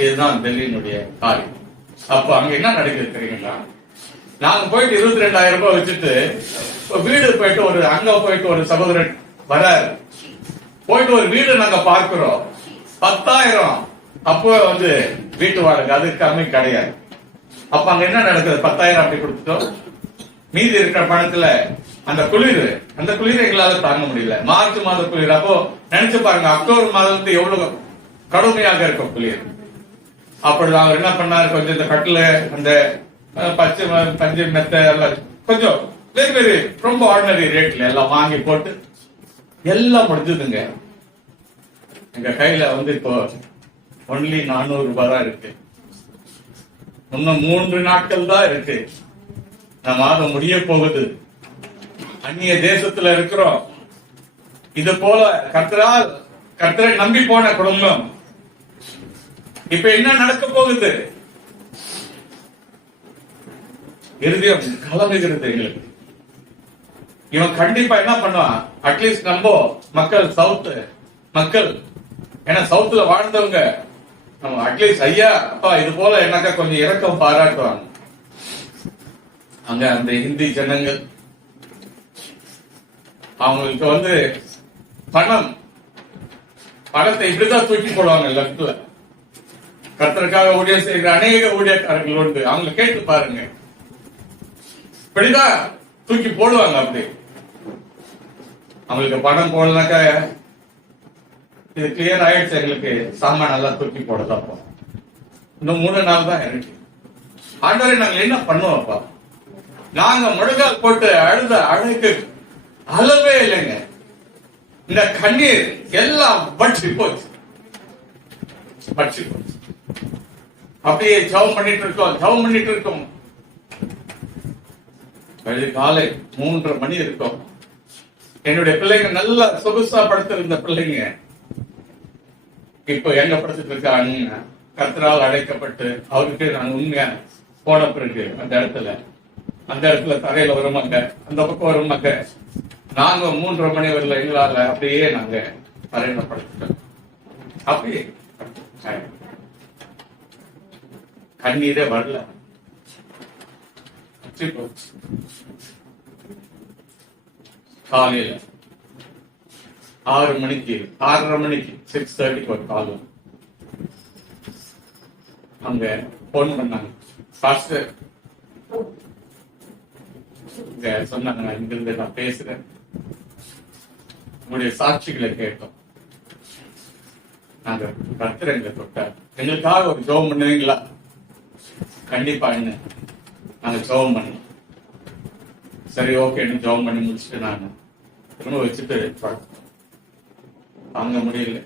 இதுதான் டெல்லியினுடைய காரியம். அப்ப அங்க என்ன நடக்குது தெரியுங்களா? நாங்க போயிட்டு 22,000 ரூபாய் வச்சுட்டு வீடு போயிட்டு அங்க போயிட்டு ஒரு சகோதரன் வராரு, போயிட்டு ஒரு வீடு நாங்க பார்க்கிறோம், 10,000. அப்போ வந்து வீட்டு வாடகை அது கம்மி கிடையாது. அப்ப அங்க என்ன நடக்குது, 10,000 அப்படி கொடுத்துட்டோம். மீதி இருக்கிற பணத்துல அந்த குளிர் எங்களால தாங்க முடியல. மார்ச் மாத குளிர். அப்போ நினைச்சு பாருங்க, அக்டோபர் மாதத்துக்கு எவ்வளவு கடுமையாக இருக்கும் குளிர். அப்படி அவர் என்ன பண்ணாரு, கொஞ்சம் இந்த கட்டில அந்த பஞ்சு மெத்த எல்லாம் கொஞ்சம் வெரி ரொம்ப ஆர்டினரி ரேட்ல எல்லாம் வாங்கி போட்டு எல்லாம் முடிஞ்சதுங்க. எங்க கையில வந்து இப்போ ஒன்லி 400 ரூபாய் தான் இருக்கு. இன்னும் 3 நாட்கள் தான் இருக்கு, இந்த மாதம் முடிய போகுது. அந்நிய தேசத்துல இருக்கிறோம். இது போல கர்த்தரை நம்பி போன குடும்பம் இப்ப என்ன நடக்க போகுது? இருதயம் கலங்குகிறது எங்களுக்கு. இவன் கண்டிப்பா என்ன பண்ணுவான், அட்லீஸ்ட் நம்ம மக்கள் சவுத் மக்கள், ஏன்னா சவுத்துல வாழ்ந்தவங்க அட்லீஸ்ட் ஐயா அப்பா இது போல என்னக்கா கொஞ்சம் இரக்கம் பாராட்டுவாங்க. அங்க அந்த இந்தி ஜனங்கள் அவங்களுக்கு வந்து பணத்தை இப்படிதான் தூக்கி போடுவாங்க லெப்ட்ல. கர்த்தருக்காக ஊழியம் செய்கிற அநேக ஊழியக்காரர்கள் உண்டு, அவங்க கேட்டு பாருங்க, இப்படிதான் தூக்கி போடுவாங்க. அப்படி அவங்களுக்கு பணம் போடலனாக்கா இது கிளியர் ஆயிடுச்சு, எங்களுக்கு சாமான் எல்லாம் தூக்கி போடலாம். இன்னும் 3 நாள் தான் இருக்கு. ஆண்டவரே நாங்க என்ன பண்ணுவோம்ப்பா? நாங்க முழங்கால் போட்டு அழுத அழுக்கு அளவே இல்லைங்க. இந்த கண்ணீர் எல்லாம் பற்றி போச்சு. அப்படியே ஜெபம் பண்ணிட்டு இருக்கோம். காலை 3:30 மணி இருக்கும். என்னுடைய பிள்ளைங்க நல்லா சொகுசா படுத்திருந்த பிள்ளைங்க இப்ப எங்க படுத்துட்டு இருக்காங்க? கர்த்தரால் அழைக்கப்பட்டு அவருக்கு நான் உண்மையா போன பிறகு அந்த இடத்துல தரையில வருமாங்க, அந்த பக்கம் வருமாங்க. நாங்க 3:30 மணி வரல, எங்களால அப்படியே நாங்க தரையில படுத்துட்டோம். அப்படியே கண்ணீரே வரல. காலையில 6 மணிக்கு 6:30 மணிக்கு 6:30 ஒரு காலம் அங்க போன் பண்ணாங்க. பாஸ்டர் சொன்னாங்க, நான் இங்கிருந்து நான் பேசுறேன், உங்களுடைய சாட்சிகளை கேட்டோம். நாங்க கர்த்தர் எங்களை தொட்டார், எங்களுக்காக ஒரு ஜெபம் பண்ணுவீங்களா? கண்டிப்பா என்ன நாங்க ஜெபம் பண்ணோம். சரி ஓகேன்னு ஜெபம் பண்ணி முடிச்சுட்டு நான் திரும்ப வச்சுட்டு தாங்க முடியல.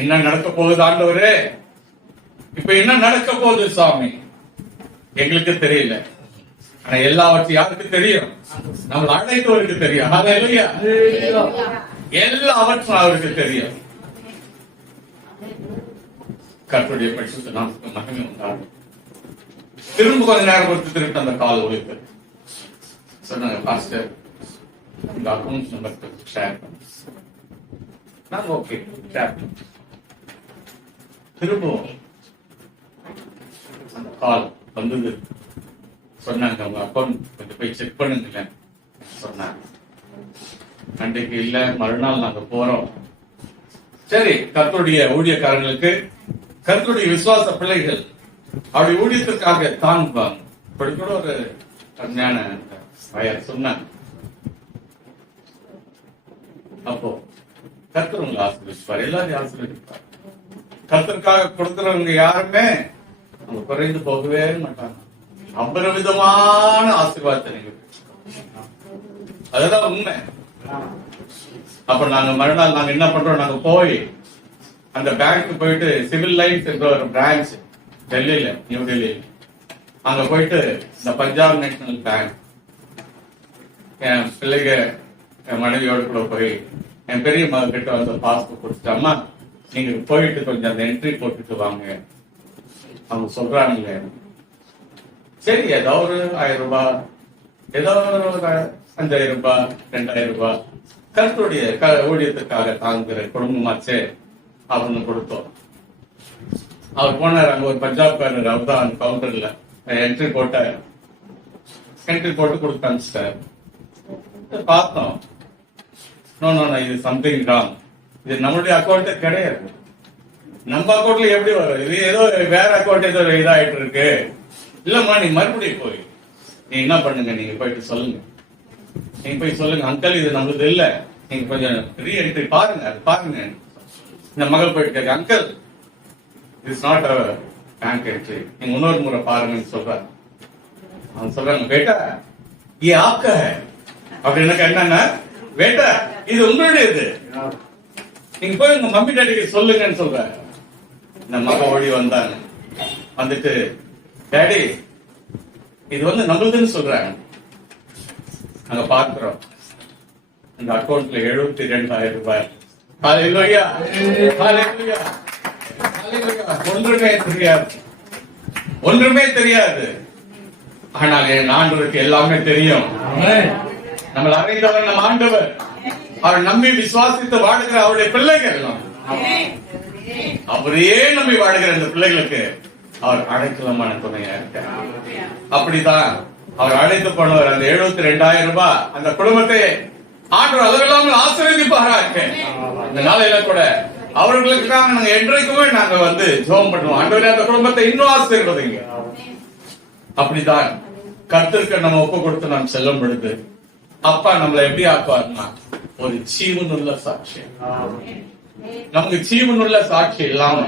என்ன நடக்க போகுது ஆண்டவரே? இப்ப என்ன நடக்க போகுது சாமி? எங்களுக்கு தெரியல. ஆனா எல்லாவற்றையும் யாருக்கு தெரியும்? நம்மளை அழைத்தவருக்கு தெரியும். எல்லாவற்றும் அவருக்கு தெரியும். கர்த்தருடைய பரிசுத்த நாமத்துக்கு மகிமை உண்டாகும். திரும்ப கொஞ்ச நேரம் கொடுத்து திருப்பி அந்த கால் ஒழிப்பு சொன்னாங்க, பாஸ்டர் இந்த அக்கௌண்ட் நம்பர் ஷேர் பண்ண. நாங்க ஓகே ஷேர் பண்ண. திரும்பவும் அந்த கால் வந்தது. சொன்னாங்க, உங்க அக்கௌண்ட் கொஞ்சம் போய் செக் பண்ணுங்க சொன்னாங்க. அன்றைக்கு இல்ல, மறுநாள் நாங்க போறோம். சரி, கர்த்தருடைய ஊழியக்காரங்களுக்கு, கர்த்தருடைய விசுவாச பிள்ளைகள் அவருடைய ஊழியத்திற்காக தாங்குவாங்க. இப்படி கூட ஒரு ஞான சொன்னாங்க. அப்போ கர்த்தர் உங்களை ஆசீர்வதிப்பார், எல்லாரையும் ஆசீர்வதிப்பார். கர்த்தருக்காக கொடுக்கிறவங்க யாருமே அவங்க குறைந்து போகவே மாட்டாங்க. அபரிவிதமான ஆசீர்வாதத்தை நீங்க, அதுதான் உண்மை. அப்ப நாங்க மறுநாள் நாங்க என்ன பண்றோம்? நாங்க போய் அந்த பேங்க் போயிட்டு, சிவில் லைன்ஸ் என்ற ஒரு பிரான்ச் டெல்லியில, நியூ டெல்லியில, அங்க போயிட்டு இந்த பஞ்சாப் நேஷனல் பேங்க் என் பிள்ளைங்க என் மனைவியோட கூட போய் என் பெரிய மகள் கிட்ட வந்து பாஸ்புக் கொடுத்துட்டு, அம்மா நீங்க போயிட்டு கொஞ்சம் அந்த என்ட்ரி போட்டுட்டு வாங்க அவங்க சொல்றாங்க. சரி, ஏதோ ஒரு 1000 ரூபாய், ஏதோ ஒரு 5000 ரூபாய், 2000 ரூபாய் கர்த்தருடைய ஊழியத்துக்காக தாங்குகிற குடும்பமாச்சே அப்படின்னு கொடுத்தோம். அவர் போனார், அங்க ஒரு பஞ்சாப்காரர், அவர் தான் அந்த கவுண்டர்ல என்ட்ரி போட்டார். என்ட்ரி போட்டு கொடுத்து அனுப்பிச்சிட்டார். பார்த்தோம், நோ இது சம்திங் ராங், இது நம்மளுடைய அக்கௌண்ட் கிடையாது. நம்ம அக்கௌண்ட்ல எப்படி வரும்? இது ஏதோ வேற அக்கௌண்ட் ஏதோ இதாயிட்டு இருக்கு. இல்லம்மா, நீ மறுபடியும் போய் நீ என்ன பண்ணுங்க, நீங்க போயிட்டு சொல்லுங்க, நீங்க போய் சொல்லுங்க, அங்கிள் இது நம்மளுது இல்ல, நீங்க கொஞ்சம் ரீஎன்ட்ரி பாருங்க, அது பாருங்க. இந்த மகள் போயிட்டு கேட்க, uncle it's not our bank entry, நீங்க இன்னொரு முறை பாருங்கன்னு சொல்றாங்க. அவங்க சொல்றாங்க, பேட்டா ये आपका है அப்படின்னு. என்னன்னா, பேட்டா இது உங்களுடையது, நீங்க போய் உங்க மம்மி டாடிக்கு சொல்லுங்கன்னு சொல்றாங்க. இந்த மக ஓடி வந்தாங்க. வந்துட்டு, டாடி இது வந்து நம்மளுதுன்னு சொல்றாங்க. நாங்க பாக்குறோம், இந்த அக்கௌண்ட்ல 72,000 ரூபாய். ஹல்லேலூயா, ஹல்லேலூயா, ஹல்லேலூயா. ஒன்றுமே தெரியாது. ஆனால் என் ஆண்டவருக்கு எல்லாமே தெரியும். நம்மளை அறிந்தவர் நம் ஆண்டவர். அவர் நம்பி விசுவாசித்து வாடுகிற அவருடைய பிள்ளைகள், அவரையே நம்பி வாடுகிற இந்த பிள்ளைகளுக்கு அவர் அடைக்கலமான துணையா இருக்கார். அப்படிதான் அவர் அழைத்து போனவர். அந்த 72,000 ரூபாய் அந்த குடும்பத்தை ஆண்டவர் அளவில்லாமல் ஆசீர்வதிப்பாராக. இந்த நாளையில கூட அவர்களுக்காக நாங்க என்றைக்குமே நாங்க வந்து ஜெபம் பண்ணுவோம், ஆண்டவரே அந்த குடும்பத்தை இன்னும் ஆசீர்வதிங்க. அப்படிதான் கர்த்தருக்கு நம்ம ஒப்பு கொடுத்து நாம் செல்லும் பொழுது அப்பா நம்மளை எப்படி ஆக்குவார்னா, ஒரு ஜீவனுள்ள சாட்சி. நமக்கு ஜீவனுள்ள சாட்சி இல்லாம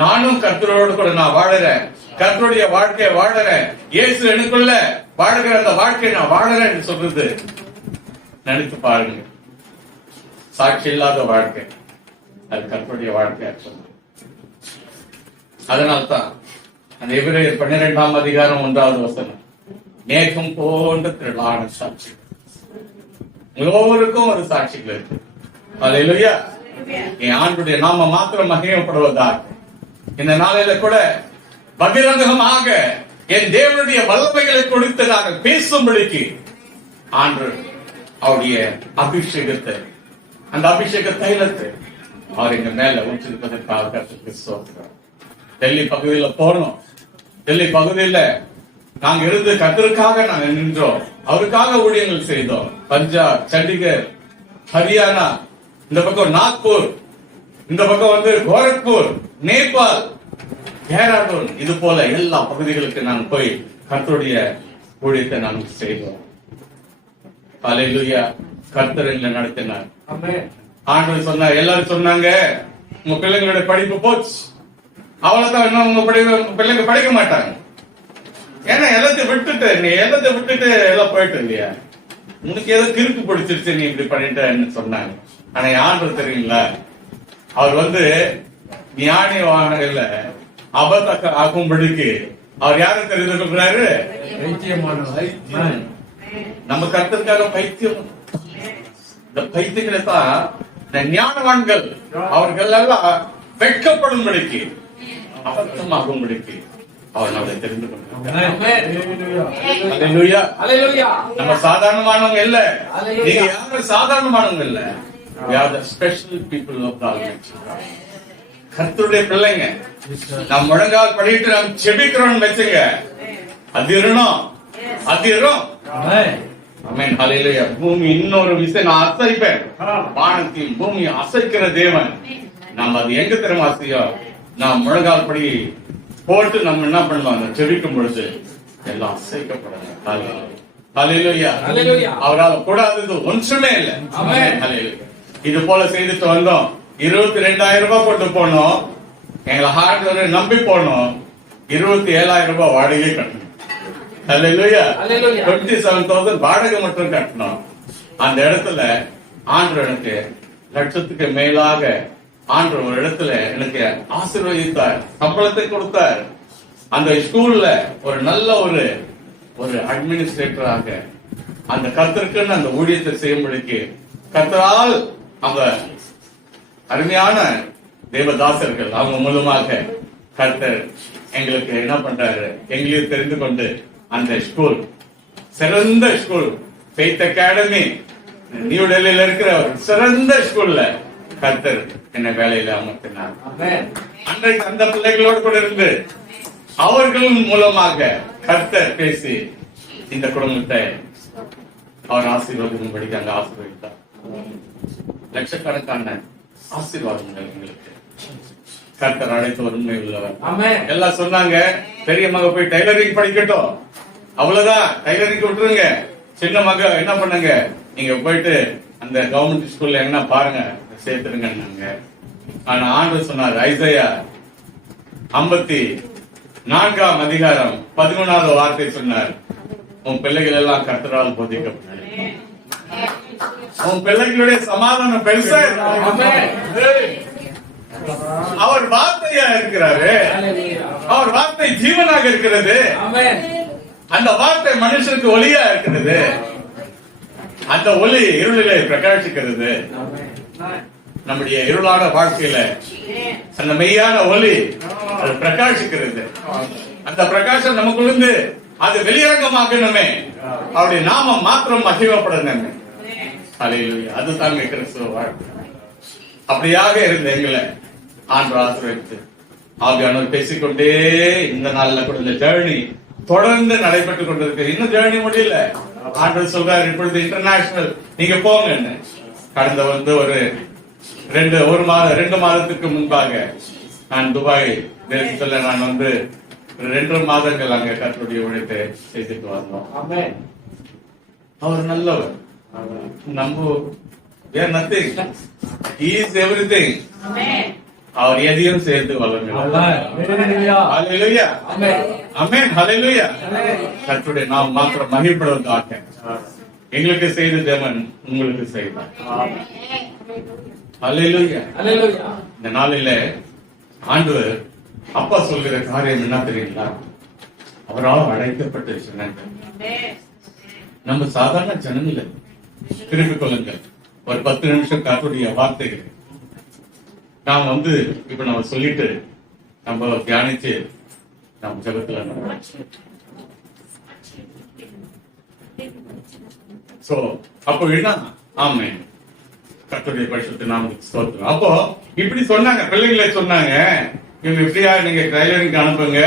நானும் கர்த்தரோடு கூட நான் வாழறேன், கர்த்தருடைய வாழ்க்கையை வாழறேன், இயேசு எனக்குள்ள வாழ்கிற அந்த வாழ்க்கையை நான் வாழறேன் சொல்றது நினைத்து பாருங்க. சாட்சி இல்லாத வாழ்க்கை அது கர்த்தருடைய வாழ்க்கையா சொல்றது. அதனால்தான் அந்த எபிரேயர் 12ஆம் அதிகாரம் 1வது வசனம், மேகம் போன்ற திரளான சாட்சி. எல்லோருக்கும் ஒரு சாட்சிகள் இருக்கு. அல்லேலூயா. என் ஆண்டுடைய நாம மாத்திரம் மகிமைப்படுவதாக இந்த நாளில கூட பகிரங்கமாக என் தேவனுடைய வல்லமைகளை கொடுத்து நாங்கள் பேசும்படிக்கு ஆண்டு அவருடைய அபிஷேகத்தை, அந்த அபிஷேக தைலத்தை அவர் எங்க மேல ஊற்றிருப்பதற்காக கர்த்தருக்கு ஸ்தோத்திரம். டெல்லி பகுதியில போனோம். டெல்லி பகுதியில நாங்க இருந்து கர்த்தருக்காக நாங்க நின்றோம், அவருக்காக ஊழியங்கள் செய்தோம். பஞ்சாப், சண்டிகர், ஹரியானா, இந்த பக்கம் நாக்பூர், இந்த பக்கம் கோரக்பூர், நேபாள், டேராடூன், இது போல எல்லா பகுதிகளுக்கு நான் போய் கர்த்தருடைய ஊழியத்தை நான் செய்தோம். அல்லேலூயா. கர்த்தர் எங்களை நடத்தினார். ஆண்டவர் சொன்னார், எல்லாரும் சொன்னாங்க உங்க பிள்ளைங்களுடைய படிப்பு போச்சு, அவ்வளவுதான், இன்னும் உங்க பிள்ளைங்க படிக்க மாட்டாங்க. ஏன்னா எல்லாத்தையும் விட்டுட்டு எல்லாம் போயிட்டு இல்லையா, உனக்கு ஏதோ கிறுக்கு பிடிச்சிருச்சு நீ இப்படி பண்ணிட்டேன்னு சொன்னாங்க. ஆனா ஆண்டவர் தெரியுங்களா, அவர் ஞானி வாகனங்கள்ல அபத்தக்க ஆகும்படிக்கு அவர் யாரை தெரிந்து கொள்றாரு? நம்ம கர்த்தருக்காக பைத்தியம். இந்த பைத்தியங்களை தான் இந்த ஞானவான்கள் அவர்கள் எல்லாம் வெட்கப்படும்படிக்கு, அபத்தமாகும்படிக்கு அவர் நம்மளை தெரிந்து கொண்டார். நம்ம சாதாரணமானவங்க இல்ல, நீங்க யாரும் சாதாரணமானவங்க இல்ல. We are the special people of the Almighty God. கர்த்தருடைய பிள்ளைங்க. நாம் முழங்கால் படிட்டு நாம் செபிக்கிறோம் வச்சுங்க, அதிரணும். ஆமென். ஹல்லேலூயா. பூமி இன்னொரு விஷயம் நான் அசைப்பேன், வானத்தையும் பூமி அசைக்கிற தேவன். நாம் அது எங்க தெரியுமா செய்யும்? நாம் முழங்கால் படி போட்டு நம்ம என்ன பண்ணலாம், செபிக்கும் பொழுது எல்லாம் அசைக்கப்படும். ஹல்லேலூயா. அவரால் கூடாதது ஒன்றுமே இல்லை. ஹல்லேலூயா. இது போல செய்துட்டு வந்தோம். 22,000 ரூபாய் கொண்டு போனோம், எங்களை ஹார்ட்வேர் நம்பி போனோம். 27,000 ரூபாய் வாடகை கட்டணும். அல்லேலூயா. 27,000 வாடகை மட்டும் கட்டணும். அந்த இடத்துல ஆண்டவர் எனக்கு லட்சத்துக்கு மேலாக ஆண்டவர் ஒரு இடத்துல எனக்கு ஆசீர்வதித்தார், சம்பளத்தை கொடுத்தார். அந்த ஸ்கூல்ல ஒரு நல்ல ஒரு அட்மினிஸ்ட்ரேட்டராக அந்த கர்த்தருக்குன்னு அந்த ஊழியத்தை செய்யும்படிக்கு கர்த்தரால் அவங்க அருமையான தேவதாசர்கள் அவங்க மூலமாக கர்த்தர் எங்களுக்கு என்ன பண்றாரு, எங்களையும் தெரிந்து கொண்டு அந்த ஸ்கூல், சிறந்த ஸ்கூல், ஃபெய்த் அகாடமி, நியூ டெல்லியில இருக்கிற ஒரு சிறந்த ஸ்கூல்ல கர்த்தர் என்ன வேலையில அமர்த்தினார். அன்றைக்கு அந்த பிள்ளைகளோடு கூட இருந்து அவர்கள் மூலமாக கர்த்தர் பேசி இந்த குடும்பத்தை அவர் ஆசீர்வாதம் அங்க ஆசீர்வதித்தார். லட்சக்கணக்கான ஆசீர்வாதங்கள் எங்களுக்கு கர்த்தர் அழைத்து உண்மை உள்ளவர். எல்லாம் சொன்னாங்க, பெரிய மக போய் டைலரிங் படிக்கட்டும், அவ்வளவுதான், டைலரிங் விட்டுருங்க. சின்ன மக என்ன பண்ணுங்க, நீங்க போயிட்டு அந்த கவர்மெண்ட் ஸ்கூல்ல என்ன பாருங்க சேர்த்துருங்க. ஆனா ஆண்டவர் சொன்னார், ஐசையா 54ஆம் அதிகாரம் 11வது வார்த்தை சொன்னார், உன் பிள்ளைகள் எல்லாம் கர்த்தரால் போதிக்கப்பட்டது. உன் பிள்ளைகளுடைய சமாதானம் பெருசா அவர் வார்த்தையா இருக்கிறாரு, அவர் வார்த்தை ஜீவனாக இருக்கிறது, அந்த வார்த்தை மனுஷனுக்கு ஒளியா இருக்கிறது, அந்த ஒளி இருளிலே பிரகாசிக்கிறது. நம்முடைய இருளான வாழ்க்கையில அந்த மெய்யான ஒளி அது பிரகாசிக்கிறது. அந்த பிரகாசம் நமக்குள்ளது அது வெளியரங்கமாகணுமே, அவருடைய நாமம் மாத்திரம் மகிமைப்படணுமே. ஹல்லேலூயா. அதுதான் கிறிஸ்துவ வாழ்க்கை. அப்படியாக இருந்த எங்களை ஆண்டவர் ஆசீர்வதித்து ஆவியானவர் பேசிக்கொண்டே இந்த நாள்ல கூட இந்த ஜேர்னி தொடர்ந்து நடைபெற்றுக் கொண்டிருக்கு. இன்னும் ஜேர்னி முடியல. ஆண்டவர் சொல்றாரு, இப்பொழுது இன்டர்நேஷனல் நீங்க போங்க. கடந்த ஒரு 2 மாதத்துக்கு முன்பாக நான் துபாய் தேசத்துல நான் 2 மாதங்கள் அங்க கர்த்தருடைய ஊழியத்தை செய்துட்டு வந்தோம். அவர் நல்லவர். நம்ம we are nothing. He is everything. அவர் எதையும் சேர்த்து வளர்கிறார். ஹalleluya. ஆமென். ஹalleluya. கர்த்தருடைய நாமம் மாத்திரம் மகிமைப்படுவதாக. எங்களுக்கு செய்த தேவன் உங்களுக்கு செய்வார். ஹalleluya. இந்த நாளிலே ஆண்டவர் அப்பா சொல்கிற காரியம் என்ன தெரியுங்களா? அவரால் அழைக்கப்பட்ட ஜனங்கள். நம்ம சாதாரண ஜனங்கள். திருப்பிக் கொள்ளுங்கள். ஒரு 10 நிமிஷம் கர்த்தருடைய வார்த்தைகள் நாம் இப்ப நம்ம சொல்லிட்டு நம்ம தியானிச்சு நம்ம ஜெபத்துல சோ அப்போ என்ன ஆமென். கர்த்தருடைய பரிசுத்த நாமத்துக்கு ஸ்தோத்திரம். அப்போ இப்படி சொன்னாங்க, பிள்ளைங்களே சொன்னாங்க, இவங்க இப்படியா நீங்க ட்ரைலரிங் அனுப்புங்க,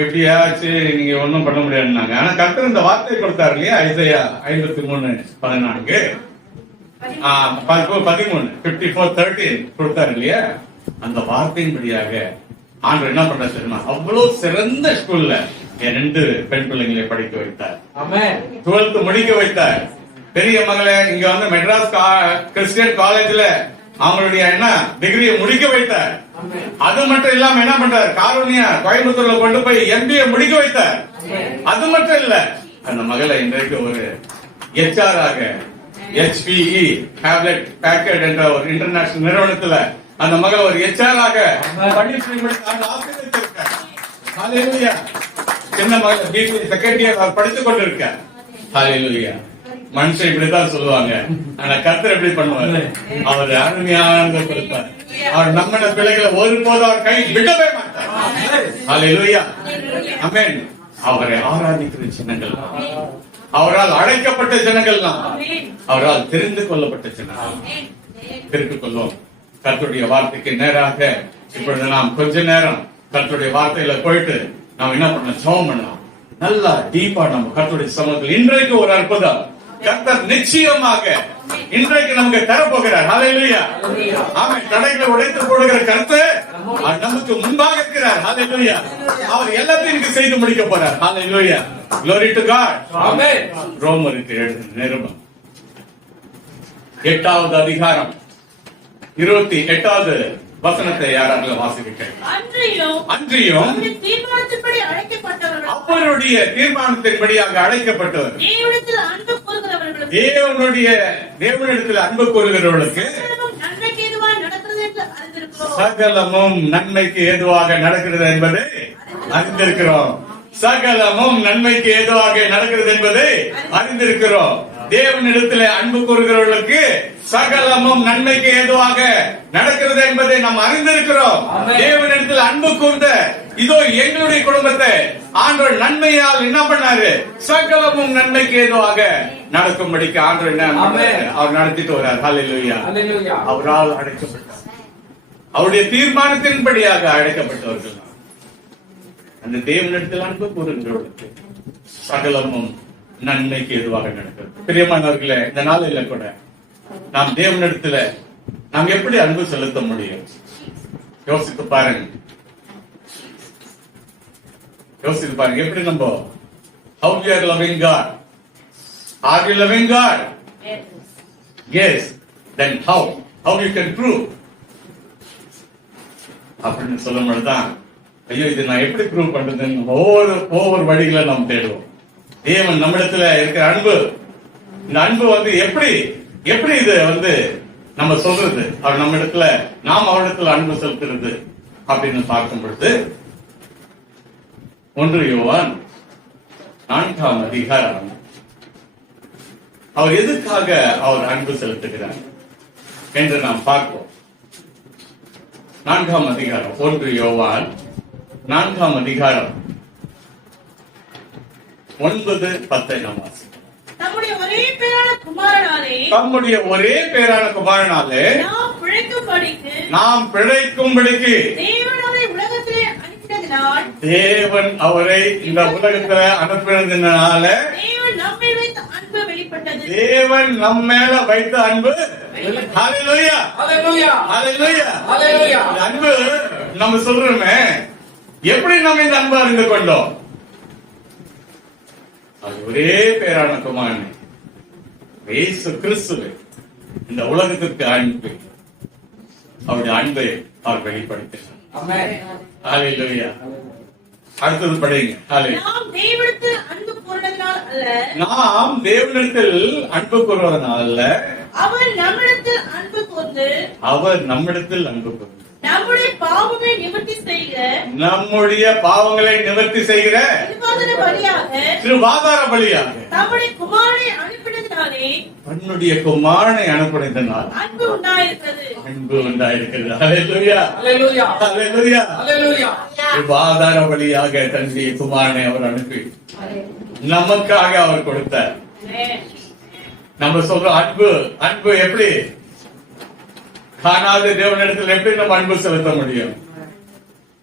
எப்படியாச்சு நீங்க ஒன்னும் பண்ண முடியாதுன்னாங்க. ஆனா கர்த்தர் இந்த வார்த்தை கொடுத்தாரு இல்லையா? ஐசையா 53:14 54:13 கொடுத்தாரு இல்லையா? அந்த வார்த்தையின்படியாக ஆண்டவர் என்ன பண்றாரு தெரியுமா? அவ்வளவு சிறந்த ஸ்கூல்ல என் 2 பெண் பிள்ளைங்களை படிக்க வைத்தார். 12th முடிக்க வைத்தார். பெரிய மகளை இங்க மெட்ராஸ் கிறிஸ்டியன் காலேஜ்ல அவங்களுடைய என்ன டிகிரியை முடிக்க வைத்தார். அது மட்டும் இல்லாம என்ன பண்றாரு? காரோனியா கோயம்புத்தூர்ல கொண்டு போய் MBA முடிக்க வைத்தார். அது மட்டும் இல்ல, அந்த மகளை இன்றைக்கு ஒரு HR ஆக HPE டேப்லெட் பேக்கெட் என்ற ஒரு இன்டர்நேஷனல் நிறுவனத்துல அந்த மகள் ஒரு HR ஆக ஹalleluya. சின்ன மகள் BBA செகண்ட் இயர் படித்துக் கொண்டிருக்கார். ஹalleluya. மனுஷன் இப்படிதான் சொல்லுவாங்க, ஆனா கர்த்தர் எப்படி பண்ணுவாரு? அவர் அருமையான கொடுப்பார். அவர் நம்மள பிள்ளைகளை ஒருபோதும் அவர் கை விடவே மாட்டார். ஹalleluya. ஆமென். அவரை ஆராதிக்கிற ஜனங்கள், அவரால் அழைக்கப்பட்ட ஜனங்கள், அவரால் தெரிந்து கொள்ளப்பட்ட ஜனங்கள் தெரிந்து கொள்ளும். கர்த்தருடைய வார்த்தைக்கு நேராக இப்பொழுது நாம் கொஞ்ச நேரம் கர்த்தருடைய வார்த்தையில போயிட்டு நாம் என்ன பண்ணலாம்? ஜெபம் பண்ணலாம். நல்லா டீப்பா நம்ம கர்த்தருடைய சமூகத்தில் இன்றைக்கு ஒரு அற்புதம் கர்த்தர் நிச்சயமாக இன்றைக்கு நமக்கு தரப்போகிறார். ஹalleluya. ஆமென். தடைகளை உடைத்து போடுகிற கர்த்தர் நமக்கு முன்பாக இருக்கிறார். ஹalleluya. அவர் எல்லாத்தையும் செய்து முடிக்க போறார். ஹalleluya. Glory to God. ஆமென். ரோமருக்கு எழுதின நிருபம் 8வது அதிகாரம் 28வது வசனத்தை யாராவது வாசிக்க? அன்றியும் தீர்மானத்தின்படி அழைக்கப்பட்டவர்கள், அவருடைய தீர்மானத்தின்படியாக அழைக்கப்பட்டவர், தேவனிடத்தில் அன்பு கூறுகிறவர்களுக்கு சகலமும் நன்மைக்கு ஏதுவாக நடக்கிறது என்பதை அறிந்திருக்கிறோம். சகலமும் நன்மைக்கு ஏதுவாக நடக்கிறது என்பதை அறிந்திருக்கிறோம். தேவனிடத்தில் அன்பு கூறுகிறவர்களுக்கு சகலமும் நன்மைக்கு ஏதுவாக நடக்கிறது என்பதை நாம் அறிந்திருக்கிறோம். தேவனிடத்தில் அன்பு கூர்ந்த இதோ எங்களுடைய குடும்பத்தை ஆண்டவர் நன்மையால் என்ன பண்ணாரு? சகலமும் நன்மைக்கு ஏதுவாக நடக்கும்படிக்கு ஆண்டவர் என்ன அவர் நடத்திட்டு வர்றார். ஹalleluya. அவரால் அழைக்கப்பட்டார். அவருடைய தீர்மானத்தின்படியாக அழைக்கப்பட்டவர்கள். அந்த தேவனிடத்தில் அன்பு கூறுகிறவர்களுக்கு சகலமும் நன்மைக்கு எதுவாக நடக்கிறது. பிரியமானவர்களே, இந்த நாளில கூட நாம் தேவனிடத்துல நாம் எப்படி அன்பு செலுத்த முடியும்? யோசித்து பாருங்க. எப்படி நம்ம how we are loving God? Are we loving God? Yes. Then how you can prove? அப்படின்னு சொல்லும்போதுதான் ஐயோ இது நான் எப்படி ப்ரூவ் பண்றதுன்னு ஒவ்வொரு வழிகளை நாம் தேடுவோம். தேவன் நம்மிடத்துல இருக்கிற அன்பு, இந்த அன்பு எப்படி இது நம்ம சொல்றது, அவர் நம்ம இடத்துல நாம் அவரிடத்துல அன்பு செலுத்துறது அப்படின்னு பார்க்கும் பொழுது 1 யோவான் 4ஆம் அதிகாரம் அவர் எதுக்காக அவர் அன்பு செலுத்துகிறார் என்று நாம் பார்ப்போம். 4ஆம் அதிகாரம் 1 யோவான் 4ஆம் அதிகாரம் 9-10 நாம் வாசிப்போம். நம்முடைய ஒரே பேரான குமாரனாலே நாம் பிழைக்கும்படிக்கு தேவன் அவரை இந்த உலகத்திலே அனுப்பினதினால தேவன் நம் மேல வைத்த அன்பு. ஹalleluya. அன்பு நம்ம சொல்றோமே, எப்படி நம்ம இந்த அன்பை அறிந்து கொண்டோம்? அது ஒரே பேரான குமாரன் இயேசு கிறிஸ்துவை இந்த உலகத்திற்கு அன்பு அவருடைய அன்பை அவர் வெளிப்படுத்தினார். ஹல்லேலூயா. அடுத்தது படிங்க. ஹல்லேலூயா. நாம் தேவனிடத்தில் அன்பு கூறுவதனால் அல்ல, நாம் தேவனிடத்தில் அன்பு கூறுவதனால் அல்ல, அவர் நம்மிடத்தில் அன்பு கூர்ந்து அவர் நம்மிடத்தில் அன்பு கூறுகிறார். நம்முடைய பாவங்களை நிவர்த்தி செய்கிற நம்முடைய பாவங்களை நிவர்த்தி செய்கிற திருவாதிர பலியாக திருவாதார பலியாக நம்முடைய குமாரனை அனுப்பினதினாலே தன்னுடைய குமாரனை அனுப்பினதனால் அன்பு உண்டாயிருக்கிறது. அன்பு உண்டாயிருக்கிறது. ஹல்லேலூயா. Hallelujah. ஹல்லேலூயா. Hallelujah. திருவாதார பலியாக தன்னுடைய குமாரனை அவர் அனுப்பி நமக்காக அவர் கொடுத்தார். நம்ம சொல்றோம் அன்பு அன்பு எப்படி? காணாத தேவனிடத்தில் எப்படி நம்ம அன்பு செலுத்த முடியும்?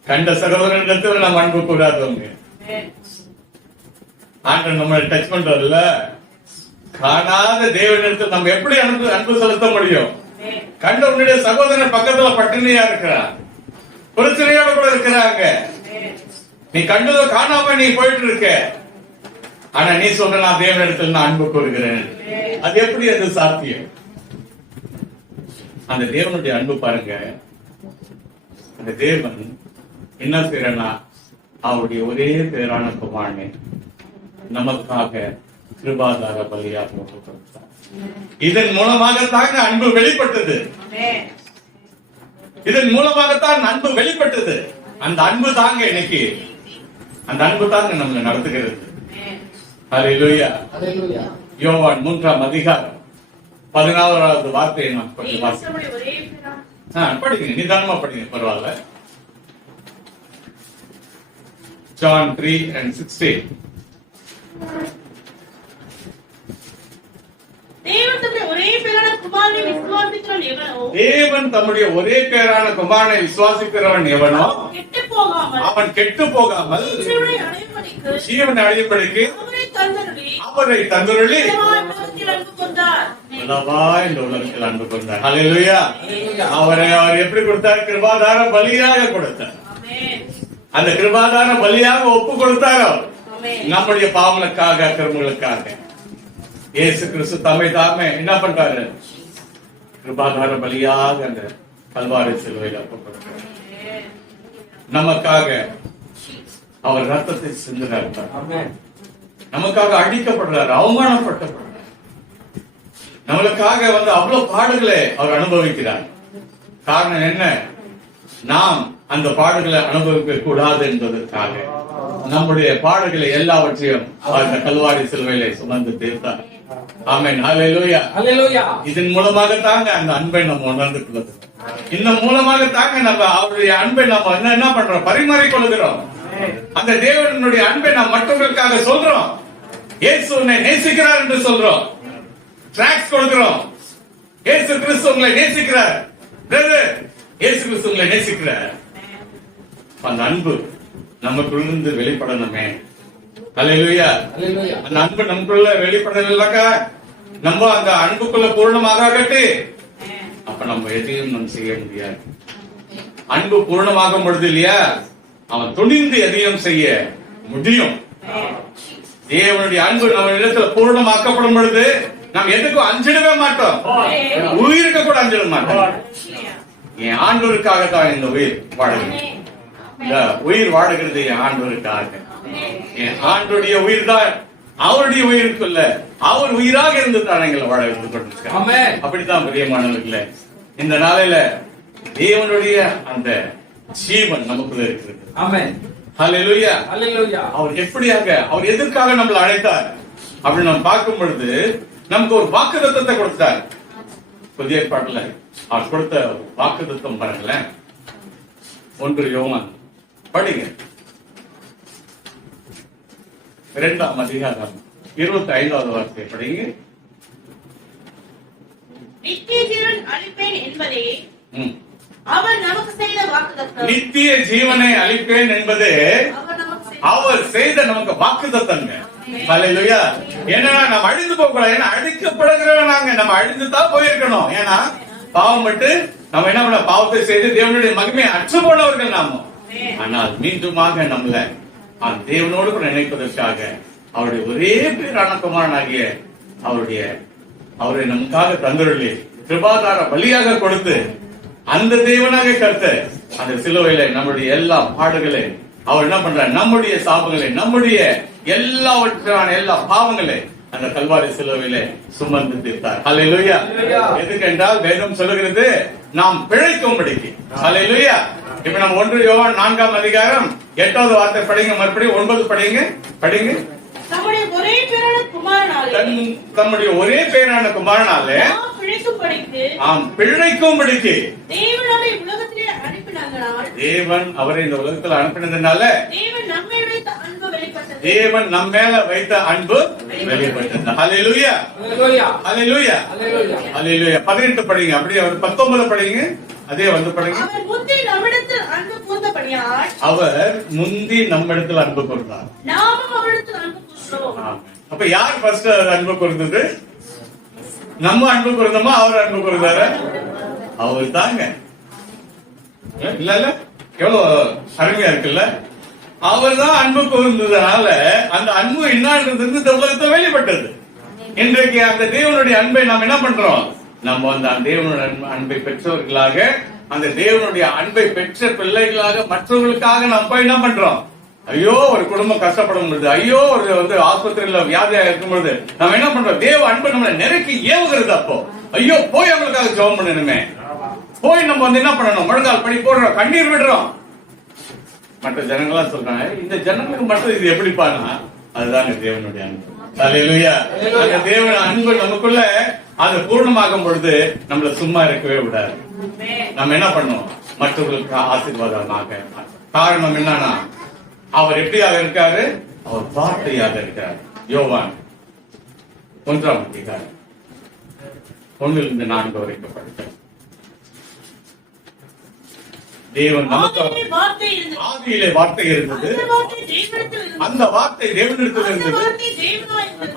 கண்ட சகோதரனிடத்தில் நம்ம அன்பு கூடாதவங்க. ஆண்டவர் நம்மளை டச் பண்றதுல காணாத தேவனிடத்தில் நம்ம எப்படி அன்பு செலுத்த முடியும்? கண்ட உன்னுடைய சகோதரன் பக்கத்துல பட்டினியா இருக்கிறான், பிரச்சனையோட கூட இருக்கிறாங்க, நீ கண்டதோ காணாம நீ போயிட்டு இருக்க, ஆனா நீ சொல்ற நான் தேவனிடத்தில் நான் அன்பு கூறுகிறேன். அது எப்படி அது சாத்தியம்? அந்த தேவனுடைய அன்பு பாருங்க. அந்த தேவன் என்ன செய்யறனா அவருடைய ஒரே பேரான குமாரனை நமக்காக கிருபாதார பலியாக கொடுத்தார். இதன் மூலமாகத்தான் அன்பு வெளிப்பட்டது. இதன் மூலமாகத்தான் அன்பு வெளிப்பட்டது. அந்த அன்பு தாங்க இன்னைக்கு, அந்த அன்பு தாங்க நம்மளை நடத்துகிறது. ஹல்லேலூயா. Hallelujah. யோவான் 3ஆம் அதிகாரம் 14வது வார்த்தையை நான் கொஞ்சம் வாசிக்கிறேன். இயேசுவுடைய ஒரே பிதா படிங்க, நிதானமா படிங்க, பரவாயில்ல. John 3:16. தேவன் தம்முடைய ஒரே பேரான குமாரனை விசுவாசிக்கிறவன் எவனோ தேவன் தம்முடைய ஒரே பேரான குமாரனை விசுவாசிக்கிறவன் எவனோ கெட்டுப் போகாமல் அவன் கெட்டு போகாமல் ஜீவனை அடையும்படிக்கு ஜீவனை அடையும்படிக்கு அவரை தந்தருளி அவரை தந்துருளி உலகத்தில் அன்பு கொண்டார். அல்லவா இந்த உலகத்தில் அன்பு கொண்டார். ஹல்லேலூயா. அவரை அவர் எப்படி கொடுத்தார்? கிருபாதார பலியாக கொடுத்தார். ஆமென். அந்த கிருபாதார பலியாக ஒப்பு கொடுத்தார் அவர் ஆமென். நம்முடைய பாவங்களுக்காக அக்கிரமங்களுக்காக. இயேசு கிறிஸ்து தம்மை தாமே என்ன பண்றாரு? கிருபாதார பலியாக அந்த கல்வாரி சிலுவையில் ஒப்பு கொடுத்தார். நமக்காக அவர் ரத்தத்தை சிந்தினார். Amen. நமக்காக அடிக்கப்படுறார், அவமானப்படுத்தப்படுறார். நம்மளுக்காக அவ்வளவு பாடுகளை அவர் அனுபவிக்கிறார். காரணம் என்ன? நாம் அந்த பாடுகளை அனுபவிக்க கூடாது என்பதற்காக நம்முடைய பாடுகளை எல்லாவற்றையும் அந்த கல்வாரி சிலுவையிலே சுமந்து தீர்த்தார். ஆமென். ஹல்லேலூயா. Hallelujah. இதன் மூலமாகத்தாங்க அந்த அன்பை நம்ம உணர்ந்து கொள்ளுது. இந்த மூலமாகத்தாங்க நம்ம அவருடைய அன்பை நம்ம என்ன பண்றோம்? பரிமாறிக் கொள்கிறோம். அந்த தேவனுடைய அன்பை நாம் மற்றவர்களுக்காக சொல்றோம். இயேசு உன்னை நேசிக்கிறார் என்று சொல்றோம். டிராக்ஸ் கொடுக்கிறோம். இயேசு கிறிஸ்து உங்களை நேசிக்கிறார். பிரதர், இயேசு கிறிஸ்து உங்களை நேசிக்கிறார். அந்த அன்பு நமக்குள்ளிருந்து வெளிப்படணுமே. ஹல்லேலூயா. Hallelujah. அந்த அன்பு நமக்குள்ள வெளிப்படவில்லைக்கா நம்ம அந்த அன்புக்குள்ள பூர்ணமாகட்டு அப்ப நம்ம எதையும் நம்ம செய்ய முடியாது. அன்பு பூர்ணமாகும் பொழுது இல்லையா, அவன் துணிந்து எதையும் செய்ய முடியும். தேவனுடைய அன்பு நம்ம இடத்துல பூர்ணமாக்கப்படும் பொழுது நாம் எதுக்கும் அஞ்சிடவே மாட்டோம். உயிருக்கு கூட அஞ்சிட மாட்டோம். என் ஆண்டவருக்காக தான் இந்த உயிர் வாழுகிறது. இந்த உயிர் வாழுகிறது என் ஆண்டவருக்காக. என் ஆண்டுடைய உயிர் தான் அவருடைய உயிருக்குள்ள அவர் உயிராக இருந்து தான் எங்களை வாழ வைத்துக் கொண்டிருக்கிறார். Amen. அப்படித்தான் பிரியமானவர்களே, இந்த நாளையில தேவனுடைய அந்த ஜீவன் நமக்குள்ள இருக்கிறது. Amen. ஹல்லேலூயா. Hallelujah. அவர் எப்படியாக, அவர் எதற்காக நம்மளை அழைத்தார் அப்படின்னு நம்ம பார்க்கும் பொழுது நமக்கு ஒரு வாக்குத்தத்தத்தை கொடுத்தார். புதிய ஏற்பாட்டுல அவர் கொடுத்த வாக்குத்தத்தம் பாருங்களேன். 1 யோவான் படிங்க, 2ஆம் அதிகாரம் 25வது வார்த்தை படிங்க. நித்திய ஜீவன் அளிப்பேன் என்பதே ம். அவர் நமக்கு செய்த வாக்குத்தத்தம். நித்திய ஜீவனை அளிப்பேன் என்பதே அவர் நமக்கு செய்த அவர் செய்த நமக்கு வாக்குத்தத்தங்க. ஹல்லேலூயா. ஏன்னா நம்ம அழிந்து போக கூடாது. ஏன்னா அழிக்கப்படுகிறவன் நாங்க, நம்ம அழிந்து தான் போயிருக்கணும். ஏன்னா பாவம் பட்டு நம்ம என்ன பண்ண, பாவத்தை செய்து தேவனுடைய மகிமையை அற்று போனவர்கள் நாம. ஆனால் மீண்டுமாக நம்மள அந்த தேவனோடு கூட நினைப்பதற்காக அவருடைய ஒரே பேரான குமாரனாகிய அவரை நமக்காக தந்துள்ளி கிருபாதார பலியாக கொடுத்து அந்த தேவனாக கர்த்தர் அந்த சிலுவையில நம்முடைய எல்லா பாடுகளை அவர் என்ன பண்றார், நம்முடைய சாபங்களை, நம்முடைய எல்லாவற்றான எல்லா பாவங்களை அந்த கல்வாரி சிலுவையில சுமந்து தீர்த்தார். ஹல்லேலூயா. எதுக்கென்றால் வேதம் சொல்லுகிறது நாம் பிழைக்கும்படிக்கு. ஹல்லேலூயா. இப்ப நம்ம 1 யோவான் 4ஆம் அதிகாரம் 8வது வார்த்தை படிங்க, மறுபடியும் 9 படிங்க. தம்முடைய ஒரே பேரான குமாரனாலே தம்முடைய ஒரே பேரான குமாரனாலே நாம் பிழைக்கும்படிக்கு பிழைக்கும்படிக்கு தேவனாலே உலகத்திலே அனுப்பினாங்களால் தேவன் அவரை இந்த உலகத்தில் அனுப்பினதுனால தேவன் நம்மை வைத்த அன்பு வெளிப்பட்டது. தேவன் நம்ம மேல வைத்த அன்பு வெளிப்பட்டது. ஹல்லேலூயா. ஹல்லேலூயா. ஹல்லேலூயா. 18 படிங்க, அப்படியே 19 படிங்க, அதே வந்து படிங்க. அவர் முந்தி நம்மிடத்தில் அன்பு கூர்ந்தபடியால் அவர் முந்தி நம்மிடத்தில் அன்பு கூர்ந்தார். நாமும் அவரிடத்தில் அன்பு கூர்ந்தோம். அப்ப யார் ஃபர்ஸ்ட் அன்பு கூர்ந்தது? நம்ம அன்பு கூர்ந்தோமா அவர் அன்பு கூர்ந்தாரு? அவர் தாங்க. இல்ல எவ்வளவு அருமையா இருக்குல்ல. அவர் தான் அன்பு கூர்ந்ததுனால அந்த அன்பு என்னன்றது இந்த உலகத்தை வெளிப்பட்டது. இன்றைக்கு அந்த தேவனுடைய அன்பை நாம் என்ன பண்றோம்? நம்ம அந்த தேவனுடைய அன்பை பெற்றவர்களாக, அந்த தேவனுடைய அன்பை பெற்ற பிள்ளைகளாக மற்றவர்களுக்காக நம்ம போய் என்ன பண்றோம்? ஐயோ ஒரு குடும்பம் கஷ்டப்படும் பொழுது, ஐயோ ஒரு ஆஸ்பத்திரியில வியாதியா இருக்கும் பொழுது நம்ம என்ன பண்றோம்? தேவ அன்பு நம்மளை நெருக்கி ஏவுகிறது. அப்போ ஐயோ போய் அவங்களுக்காக ஜெபம் பண்ணணுமே, போய் நம்ம வந்து என்ன பண்ணணும்? முழங்கால் படி போடுறோம், கண்ணீர் விடுறோம். மற்ற ஜனங்களாம் சொல்றாங்க, இந்த ஜனங்களுக்கு மட்டும் இது எப்படிப்பானா? அதுதாங்க தேவனுடைய அன்பு. ஹல்லேலூயா. அந்த தேவனுடைய அன்பு நமக்குள்ள அது பூர்ணமாகும் பொழுது நம்மள சும்மா இருக்கவே விடாது. நம்ம என்ன பண்ணணும்? மற்றவர்களுக்கு ஆசீர்வாதமாக. காரணம் என்னன்னா, அவர் எப்படியாக இருக்காரு? அவர் வார்த்தையாக இருக்காரு. யோவான் 1ஆம் அதிகாரம் 1 4 வரைக்கும் படித்தார். தேவன் நமக்கு ஆதியிலே வார்த்தை இருந்தது, அந்த வார்த்தை தேவனிடத்தில் இருந்தது,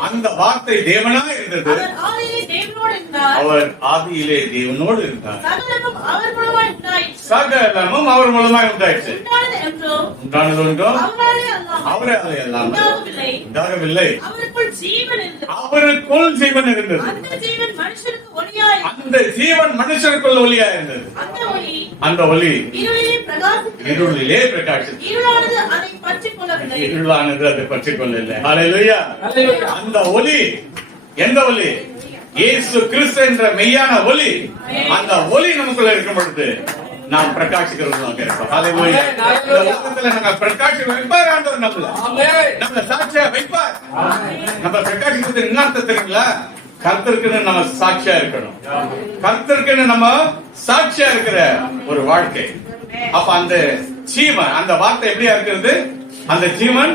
அந்த வார்த்தை தேவனாய் இருந்தது, அவர் ஆதியிலே தேவனோடு இருந்தார், சகலமும் அவர் மூலமாய் உண்டாயிற்று. உண்டானது ஒன்றும் அவரே அதை எல்லாம் உண்டாகவில்லை. அவருக்குள் ஜீவன் இருந்தது, அந்த ஜீவன் மனுஷருக்குள் ஒளியா இருந்தது. அந்த ஒளி இருளிலே பிரகாசித்தது, இருளானது அதை பற்றிக் கொள்ளவில்லை. ஹல்லேலூயா. அந்த ஒளி எந்த ஒளி? இயேசு கிறிஸ்து என்ற மெய்யான ஒளி. அந்த ஒளி நமக்குள்ள இருக்கும் பொழுது நாம் பிரகாசிக்கிறவர்களாக இருப்போம். ஹல்லேலூயா. இந்த உலகத்துல நம்ம பிரகாசி வைப்பார் ஆண்டவர், நம்மள சாட்சியா வைப்பார். நம்ம பிரகாசிக்கிறது என்ன அர்த்தம் தெரியுங்களா? கர்த்தருக்குன்னு நம்ம சாட்சியா இருக்கணும். கர்த்தருக்குன்னு நம்ம சாட்சியா இருக்கிற ஒரு வாழ்க்கை. அப்ப அந்த ஜீவன், அந்த வார்த்தை எப்படியா இருக்கிறது? அந்த ஜீவன்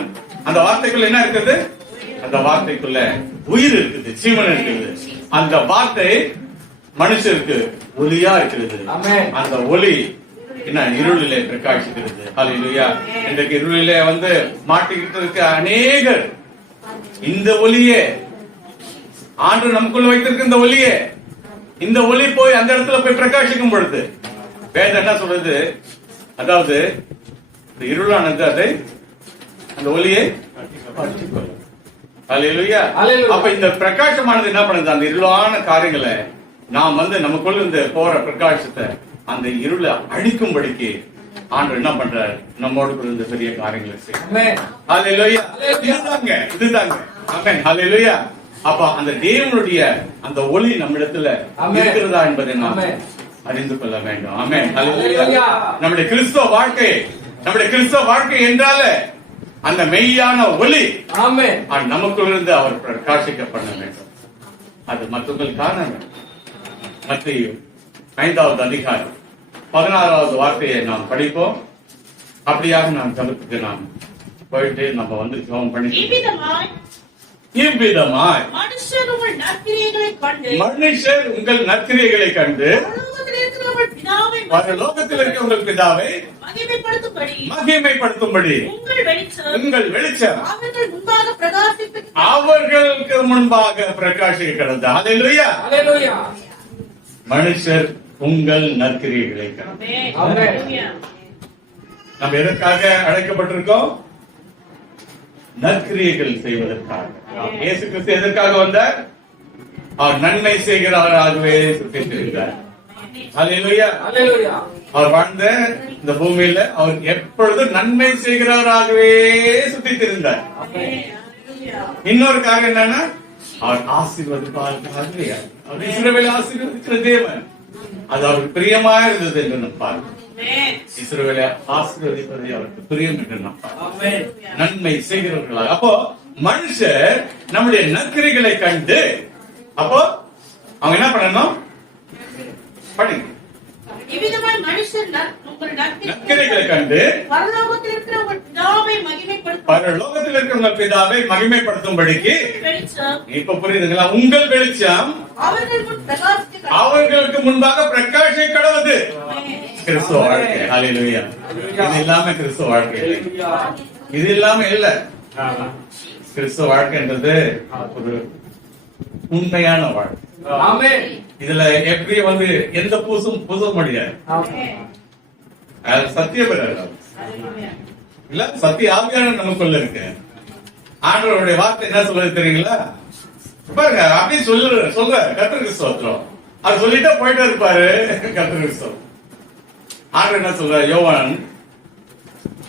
அந்த வார்த்தைக்குள்ள என்ன இருக்குது? அந்த வார்த்தைக்குள்ள உயிர் இருக்குது, ஜீவன் இருக்குது. அந்த வார்த்தை மனுஷருக்கு ஒளியா இருக்கிறது. அந்த ஒளி என்ன? இருளிலே பிரகாசிக்கிறது. ஹல்லேலூயா. இன்றைக்கு இருளிலே வந்து மாட்டிக்கிட்டு இருக்க அநேகர் இந்த ஒளியே, ஆண்டு நமக்குள்ள வைத்திருக்க இந்த ஒளியே, இந்த ஒளி போய் அந்த இடத்துல போய் பிரகாசிக்கும் பொழுது வேதம் என்ன சொல்றது? அதாவது இருளானது அதை அந்த ஒளியை ஹல்லேலூயா. அப்ப இந்த பிரகாசமானது என்ன பண்ணுது? அந்த இருளான காரியங்களை நாம் வந்து நமக்குள்ள இந்த போற பிரகாசத்தை அந்த இருளை அழிக்கும்படிக்கு ஆண்டவர் என்ன பண்றாரு? நம்மோடு இந்த பெரிய காரியங்களை செய்யும். ஹல்லேலூயா. இதுதாங்க. ஆமென். ஹல்லேலூயா. அப்ப அந்த தேவனுடைய அந்த ஒளி நம்மிடத்துல இருக்கிறதா என்பதை நாம் அறிந்து கொள்ள வேண்டும். ஆமென். ஹல்லேலூயா. நம்முடைய கிறிஸ்தவ வாழ்க்கை என்றால அந்த மெய்யான ஒளி நமக்குள் இருந்து அவர் பிரகாசிக்க பண்ண வேண்டும். அது மற்றவர்கள் காண வேண்டும். மத்தேயு 5வது அதிகாரம் 16வது வார்த்தையை நாம் படிப்போம். அப்படியாக நாம் ஜெபத்துக்கு நாம் போயிட்டு நம்ம வந்து ஜெபம் பண்ணி இவ்விதமாய் மனுஷர் உங்கள் நற்கிரியைகளை கண்டு பரலோகத்தில் இருக்க உங்கள் பிதாவை மகிமைப்படுத்தும்படி உங்கள் வெளிச்சம் அவர்களுக்கு முன்பாக பிரகாசிக்கிறது. ஹல்லேலூயா. மனுஷர் உங்கள் நற்கிரியைகளை கண்டு. நம்ம எதற்காக அழைக்கப்பட்டிருக்கோம்? நற்கிரியைகள் செய்வதற்காக. இயேசு கிறிஸ்து எதற்காக வந்தார்? அவர் நன்மை செய்கிறவராகவே சுற்றித் திரிந்தார். ஹல்லேலூயா. அவர் வாழ்ந்த இந்த பூமியில அவர் எப்பொழுதும் நன்மை செய்கிறவராகவே சுற்றித் திரிந்தார். இன்னொரு காரணம் என்னன்னா அவர் ஆசீர்வதிப்பார்களே, அவர் இஸ்ரவேலை ஆசீர்வதிக்கிற தேவன். அது அவருக்கு பிரியமா இருந்தது என்று நம்பார். இஸ்ரவேலை ஆசீர்வதிப்பதை அவருக்கு பிரியம் என்று நம்பார். நன்மை செய்கிறவர்களாக. அப்போ மனுஷர் நம்முடைய நற்கிரிகளை கண்டு அப்போ அவங்க என்ன பண்ணணும்? படிங்க. இவ்விதமாய் மனுஷர் உங்கள் நற்கிரிகளை கண்டு பரலோகத்தில் இருக்கிற உங்கள் பிதாவை மகிமைப்படுத்தும் பரலோகத்தில் இருக்கிற உங்கள் பிதாவை மகிமைப்படுத்தும்படிக்கு வெளிச்சம் இப்ப புரியுதுங்களா? உங்கள் வெளிச்சம் அவர்களுக்கு முன்பாக பிரகாசை கடவுது. கிறிஸ்துவ வாழ்க்கை. ஹல்லேலூயா. இது இல்லாம கிறிஸ்துவ வாழ்க்கை இல்லை. இது இல்லாம இல்ல. கிறிஸ்துவ வாழ்க்கைன்றது ஒரு உண்மையான வாழ்க்கை. இதுல எப்படி எந்த பூச முடியாது. சத்திய இல்ல, சத்திய ஆவியான நமக்குள்ள இருக்கு. ஆண்டவருடைய வார்த்தை என்ன சொல்றது தெரியுங்களா? பாருங்க, அப்படி சொல்ற கர்த்தருக்கு ஸ்தோத்திரம். அது சொல்லிட்டா போயிட்டே இருப்பாரு. கர்த்தருக்கு ஸ்தோத்திரம். ஆண்டவர் என்ன சொல்ற? யோவான்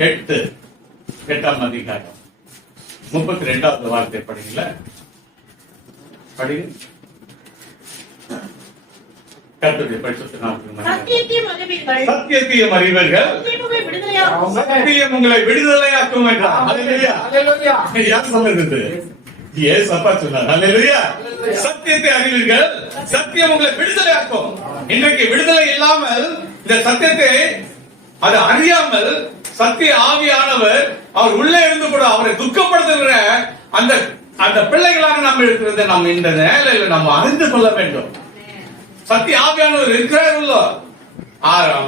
8:8 அதிகாரம் 32வது வார்த்தை படிங்கள. படிங்க. கர்த்தருடைய பரிசுத்த நாமத்திற்கு சத்தியத்தையும் அறிவீர்கள், சத்தியம் உங்களை விடுதலையாக்கும் என்றார். ஹல்லேலூயா. யார் சொல்றது? அப்பா சொன்னார். ஹல்லேலூயா. சத்தியத்தை அறிவீர்கள், சத்தியம் உங்களை விடுதலையாக்கும். இன்றைக்கு விடுதலை இல்லாமல் இந்த சத்தியத்தை அது அறியாமல் சத்திய ஆவியானவர் அவர் உள்ளே இருந்து கூட அவரை துக்கப்படுத்துகிற அந்த பிள்ளைகளாக நாம் இருக்கிறத நாம் இந்த நிலையில நாம் அறிந்து கொள்ள வேண்டும். சத்திய ஆவியானவர் இருக்கிறார் உள்ள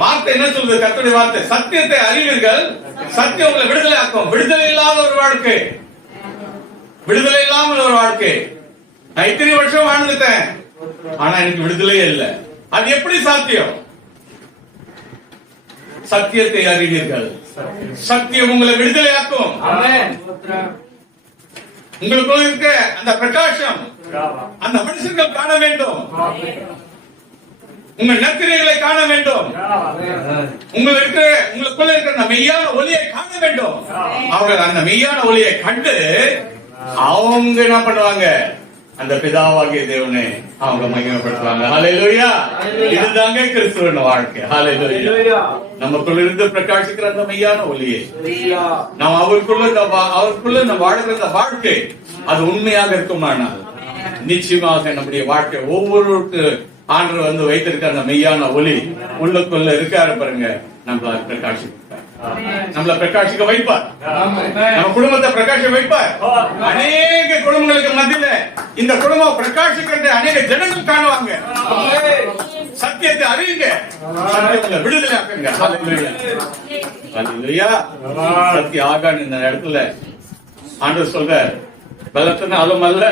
வார்த்தை என்ன சொல்றது? கர்த்தருடைய வார்த்தை, சத்தியத்தை அறிவீர்கள், சத்தியம் உங்களை விடுதலை ஆக்கும். விடுதலை இல்லாத ஒரு வாழ்க்கை, விடுதலை இல்லாமல் ஒரு வாழ்க்கை. நான் இத்தனை வருஷம் வாழ்ந்துட்டேன், ஆனா எனக்கு விடுதலையே இல்லை. அது எப்படி சாத்தியம்? சத்தியத்தை அறிவீர்கள், சத்தியம் உங்களை விடுதலையாக்கும். உங்களுக்குள்ள இருக்க அந்த பிரகாசம் அந்த மனுஷர்கள் காண வேண்டும். உங்கள் நற்கிரியைகளை காண வேண்டும். உங்களுக்குள்ள இருக்கிற அந்த மெய்யான ஒளியை காண வேண்டும். அவர்கள் அந்த மெய்யான ஒளியை கண்டு அவங்க என்ன பண்ணுவாங்க? அந்த பிதாவாகிய தேவனை அவங்க மகிமைப்படுத்துவாங்க. ஹல்லேலூயா. இதுதாங்க கிறிஸ்துவின் வாழ்க்கை. ஹல்லேலூயா. நமக்குள்ள இருந்து பிரகாசிக்கிற அந்த மெய்யான ஒளியை நாம் அவருக்குள்ள நம்ம வாழ்கிற அந்த வாழ்க்கை அது உண்மையாக இருக்குமானால் நிச்சயமாக நம்முடைய வாழ்க்கை ஒவ்வொரு ஆண்டு வைத்திருக்க அந்த மெய்யான ஒளி உள்ளுக்குள்ள இருக்காரு பாருங்க, நம்மள பிரகாசிக்க வைப்பார். நம்ம குடும்பத்தை பிரகாச வைப்பார். அநேக குடும்பங்களுக்கு மத்தியில இந்த குடும்பம் பிரகாசிக்கிறது அநேக ஜனங்கள் காணுவாங்க. சத்தியத்தை அறியுங்க, சத்தியத்தை விடுதலையாக்குங்க. ஹல்லேலூயா. சத்திய ஆகான் இந்த இடத்துல ஆண்டவர் சொல்றார், பலத்தினாலும் அல்ல,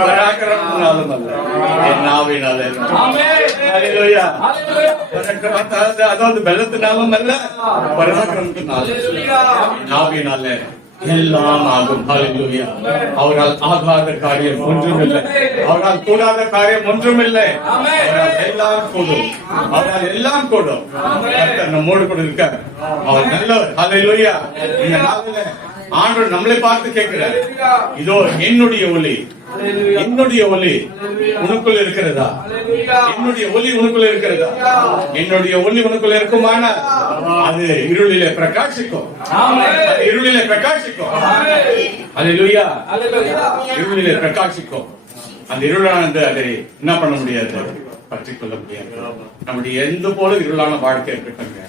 பராக்கிரமத்தினாலும் அல்ல, என் ஆவியினாலே. ஹல்லேலூயா. அதாவது பலத்தினாலும் அல்ல, பராக்கிரமத்தினாலும், என் ஆவியினாலே எல்லாம் ஆகும். ஹல்லேலூயா. அவரால் ஆகாத காரியம் ஒன்றுமில்லை, அவரால் கூடாத காரியம் ஒன்றுமில்லை. அவரால் எல்லாம் கூடும், அவரால் எல்லாம் கூடும். நம்மோடு கூட இருக்கார். அவர் நல்லவர். ஹல்லேலூயா. இந்த நாளில ஆண்டவர் நம்மளை பார்த்து கேட்கிறார், இதோ என்னுடைய ஒளி, என்னுடைய ஒளி உனக்குள்ள இருக்கிறதா? என்னுடைய ஒளி உனக்குள்ள இருக்கிறதா? என்னுடைய ஒளி உனக்குள்ள இருக்குமானா அது இருளிலே பிரகாசிக்கும். இருளிலே பிரகாசிக்கும். ஹல்லேலூயா. இருளிலே பிரகாசிக்கும். அந்த இருளானது அதை என்ன பண்ண முடியாது? பற்றிக் கொள்ள முடியாது. நம்முடைய எந்த போல இருளான வாழ்க்கை இருக்கட்டுங்க,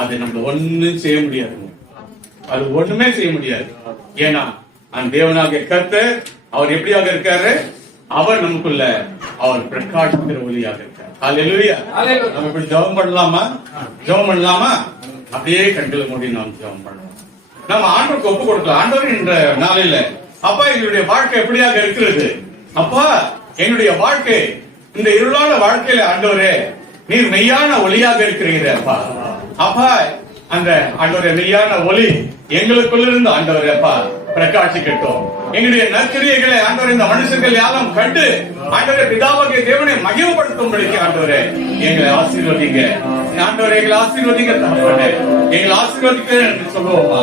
அதை நம்ம ஒண்ணும் செய்ய முடியாது. அது ஒண்ணுமே செய்ய முடியாது. ஏன்னா அந்த தேவனாகிய கர்த்தர் அவர் எப்படியாக இருக்காரு? அவர் நமக்குள்ள அவர் பிரகாசிக்கிற ஒளியாக இருக்கார். ஹல்லேலூயா. நம்ம இப்படி ஜெபம் பண்ணலாமா? ஜெபம் பண்ணலாமா? அப்படியே கண்களை மூடி நாம் ஜெபம் பண்ணலாம். நம்ம ஆண்டவருக்கு ஒப்பு கொடுக்கலாம். ஆண்டவர் என்ற நாளில, அப்பா எங்களுடைய வாழ்க்கை எப்படியாக இருக்கிறது? அப்பா என்னுடைய வாழ்க்கை இந்த இருளான வாழ்க்கையில ஆண்டவரே நீர் மெய்யான ஒளியாக இருக்கிறீங்க. அப்பா அப்பா அந்த ஆண்டவரே மெய்யான ஒளி எங்களுக்குள்ள இருந்து ஆண்டவரே அப்பா பிரகாசிக்கட்டும். எங்களுடைய நற்கிரியைகளை ஆண்டவர் இந்த மனுஷர்கள் யாரும் கண்டு ஆண்டவரே பிதாவாகிய தேவனை மகிமைப்படுத்தும்படிக்கு ஆண்டவரே எங்களை ஆசீர்வதிங்க. ஆண்டவரே எங்களை ஆசீர்வதிங்க தகப்பனே, எங்களை ஆசீர்வதிக்க சொல்லுவோமா?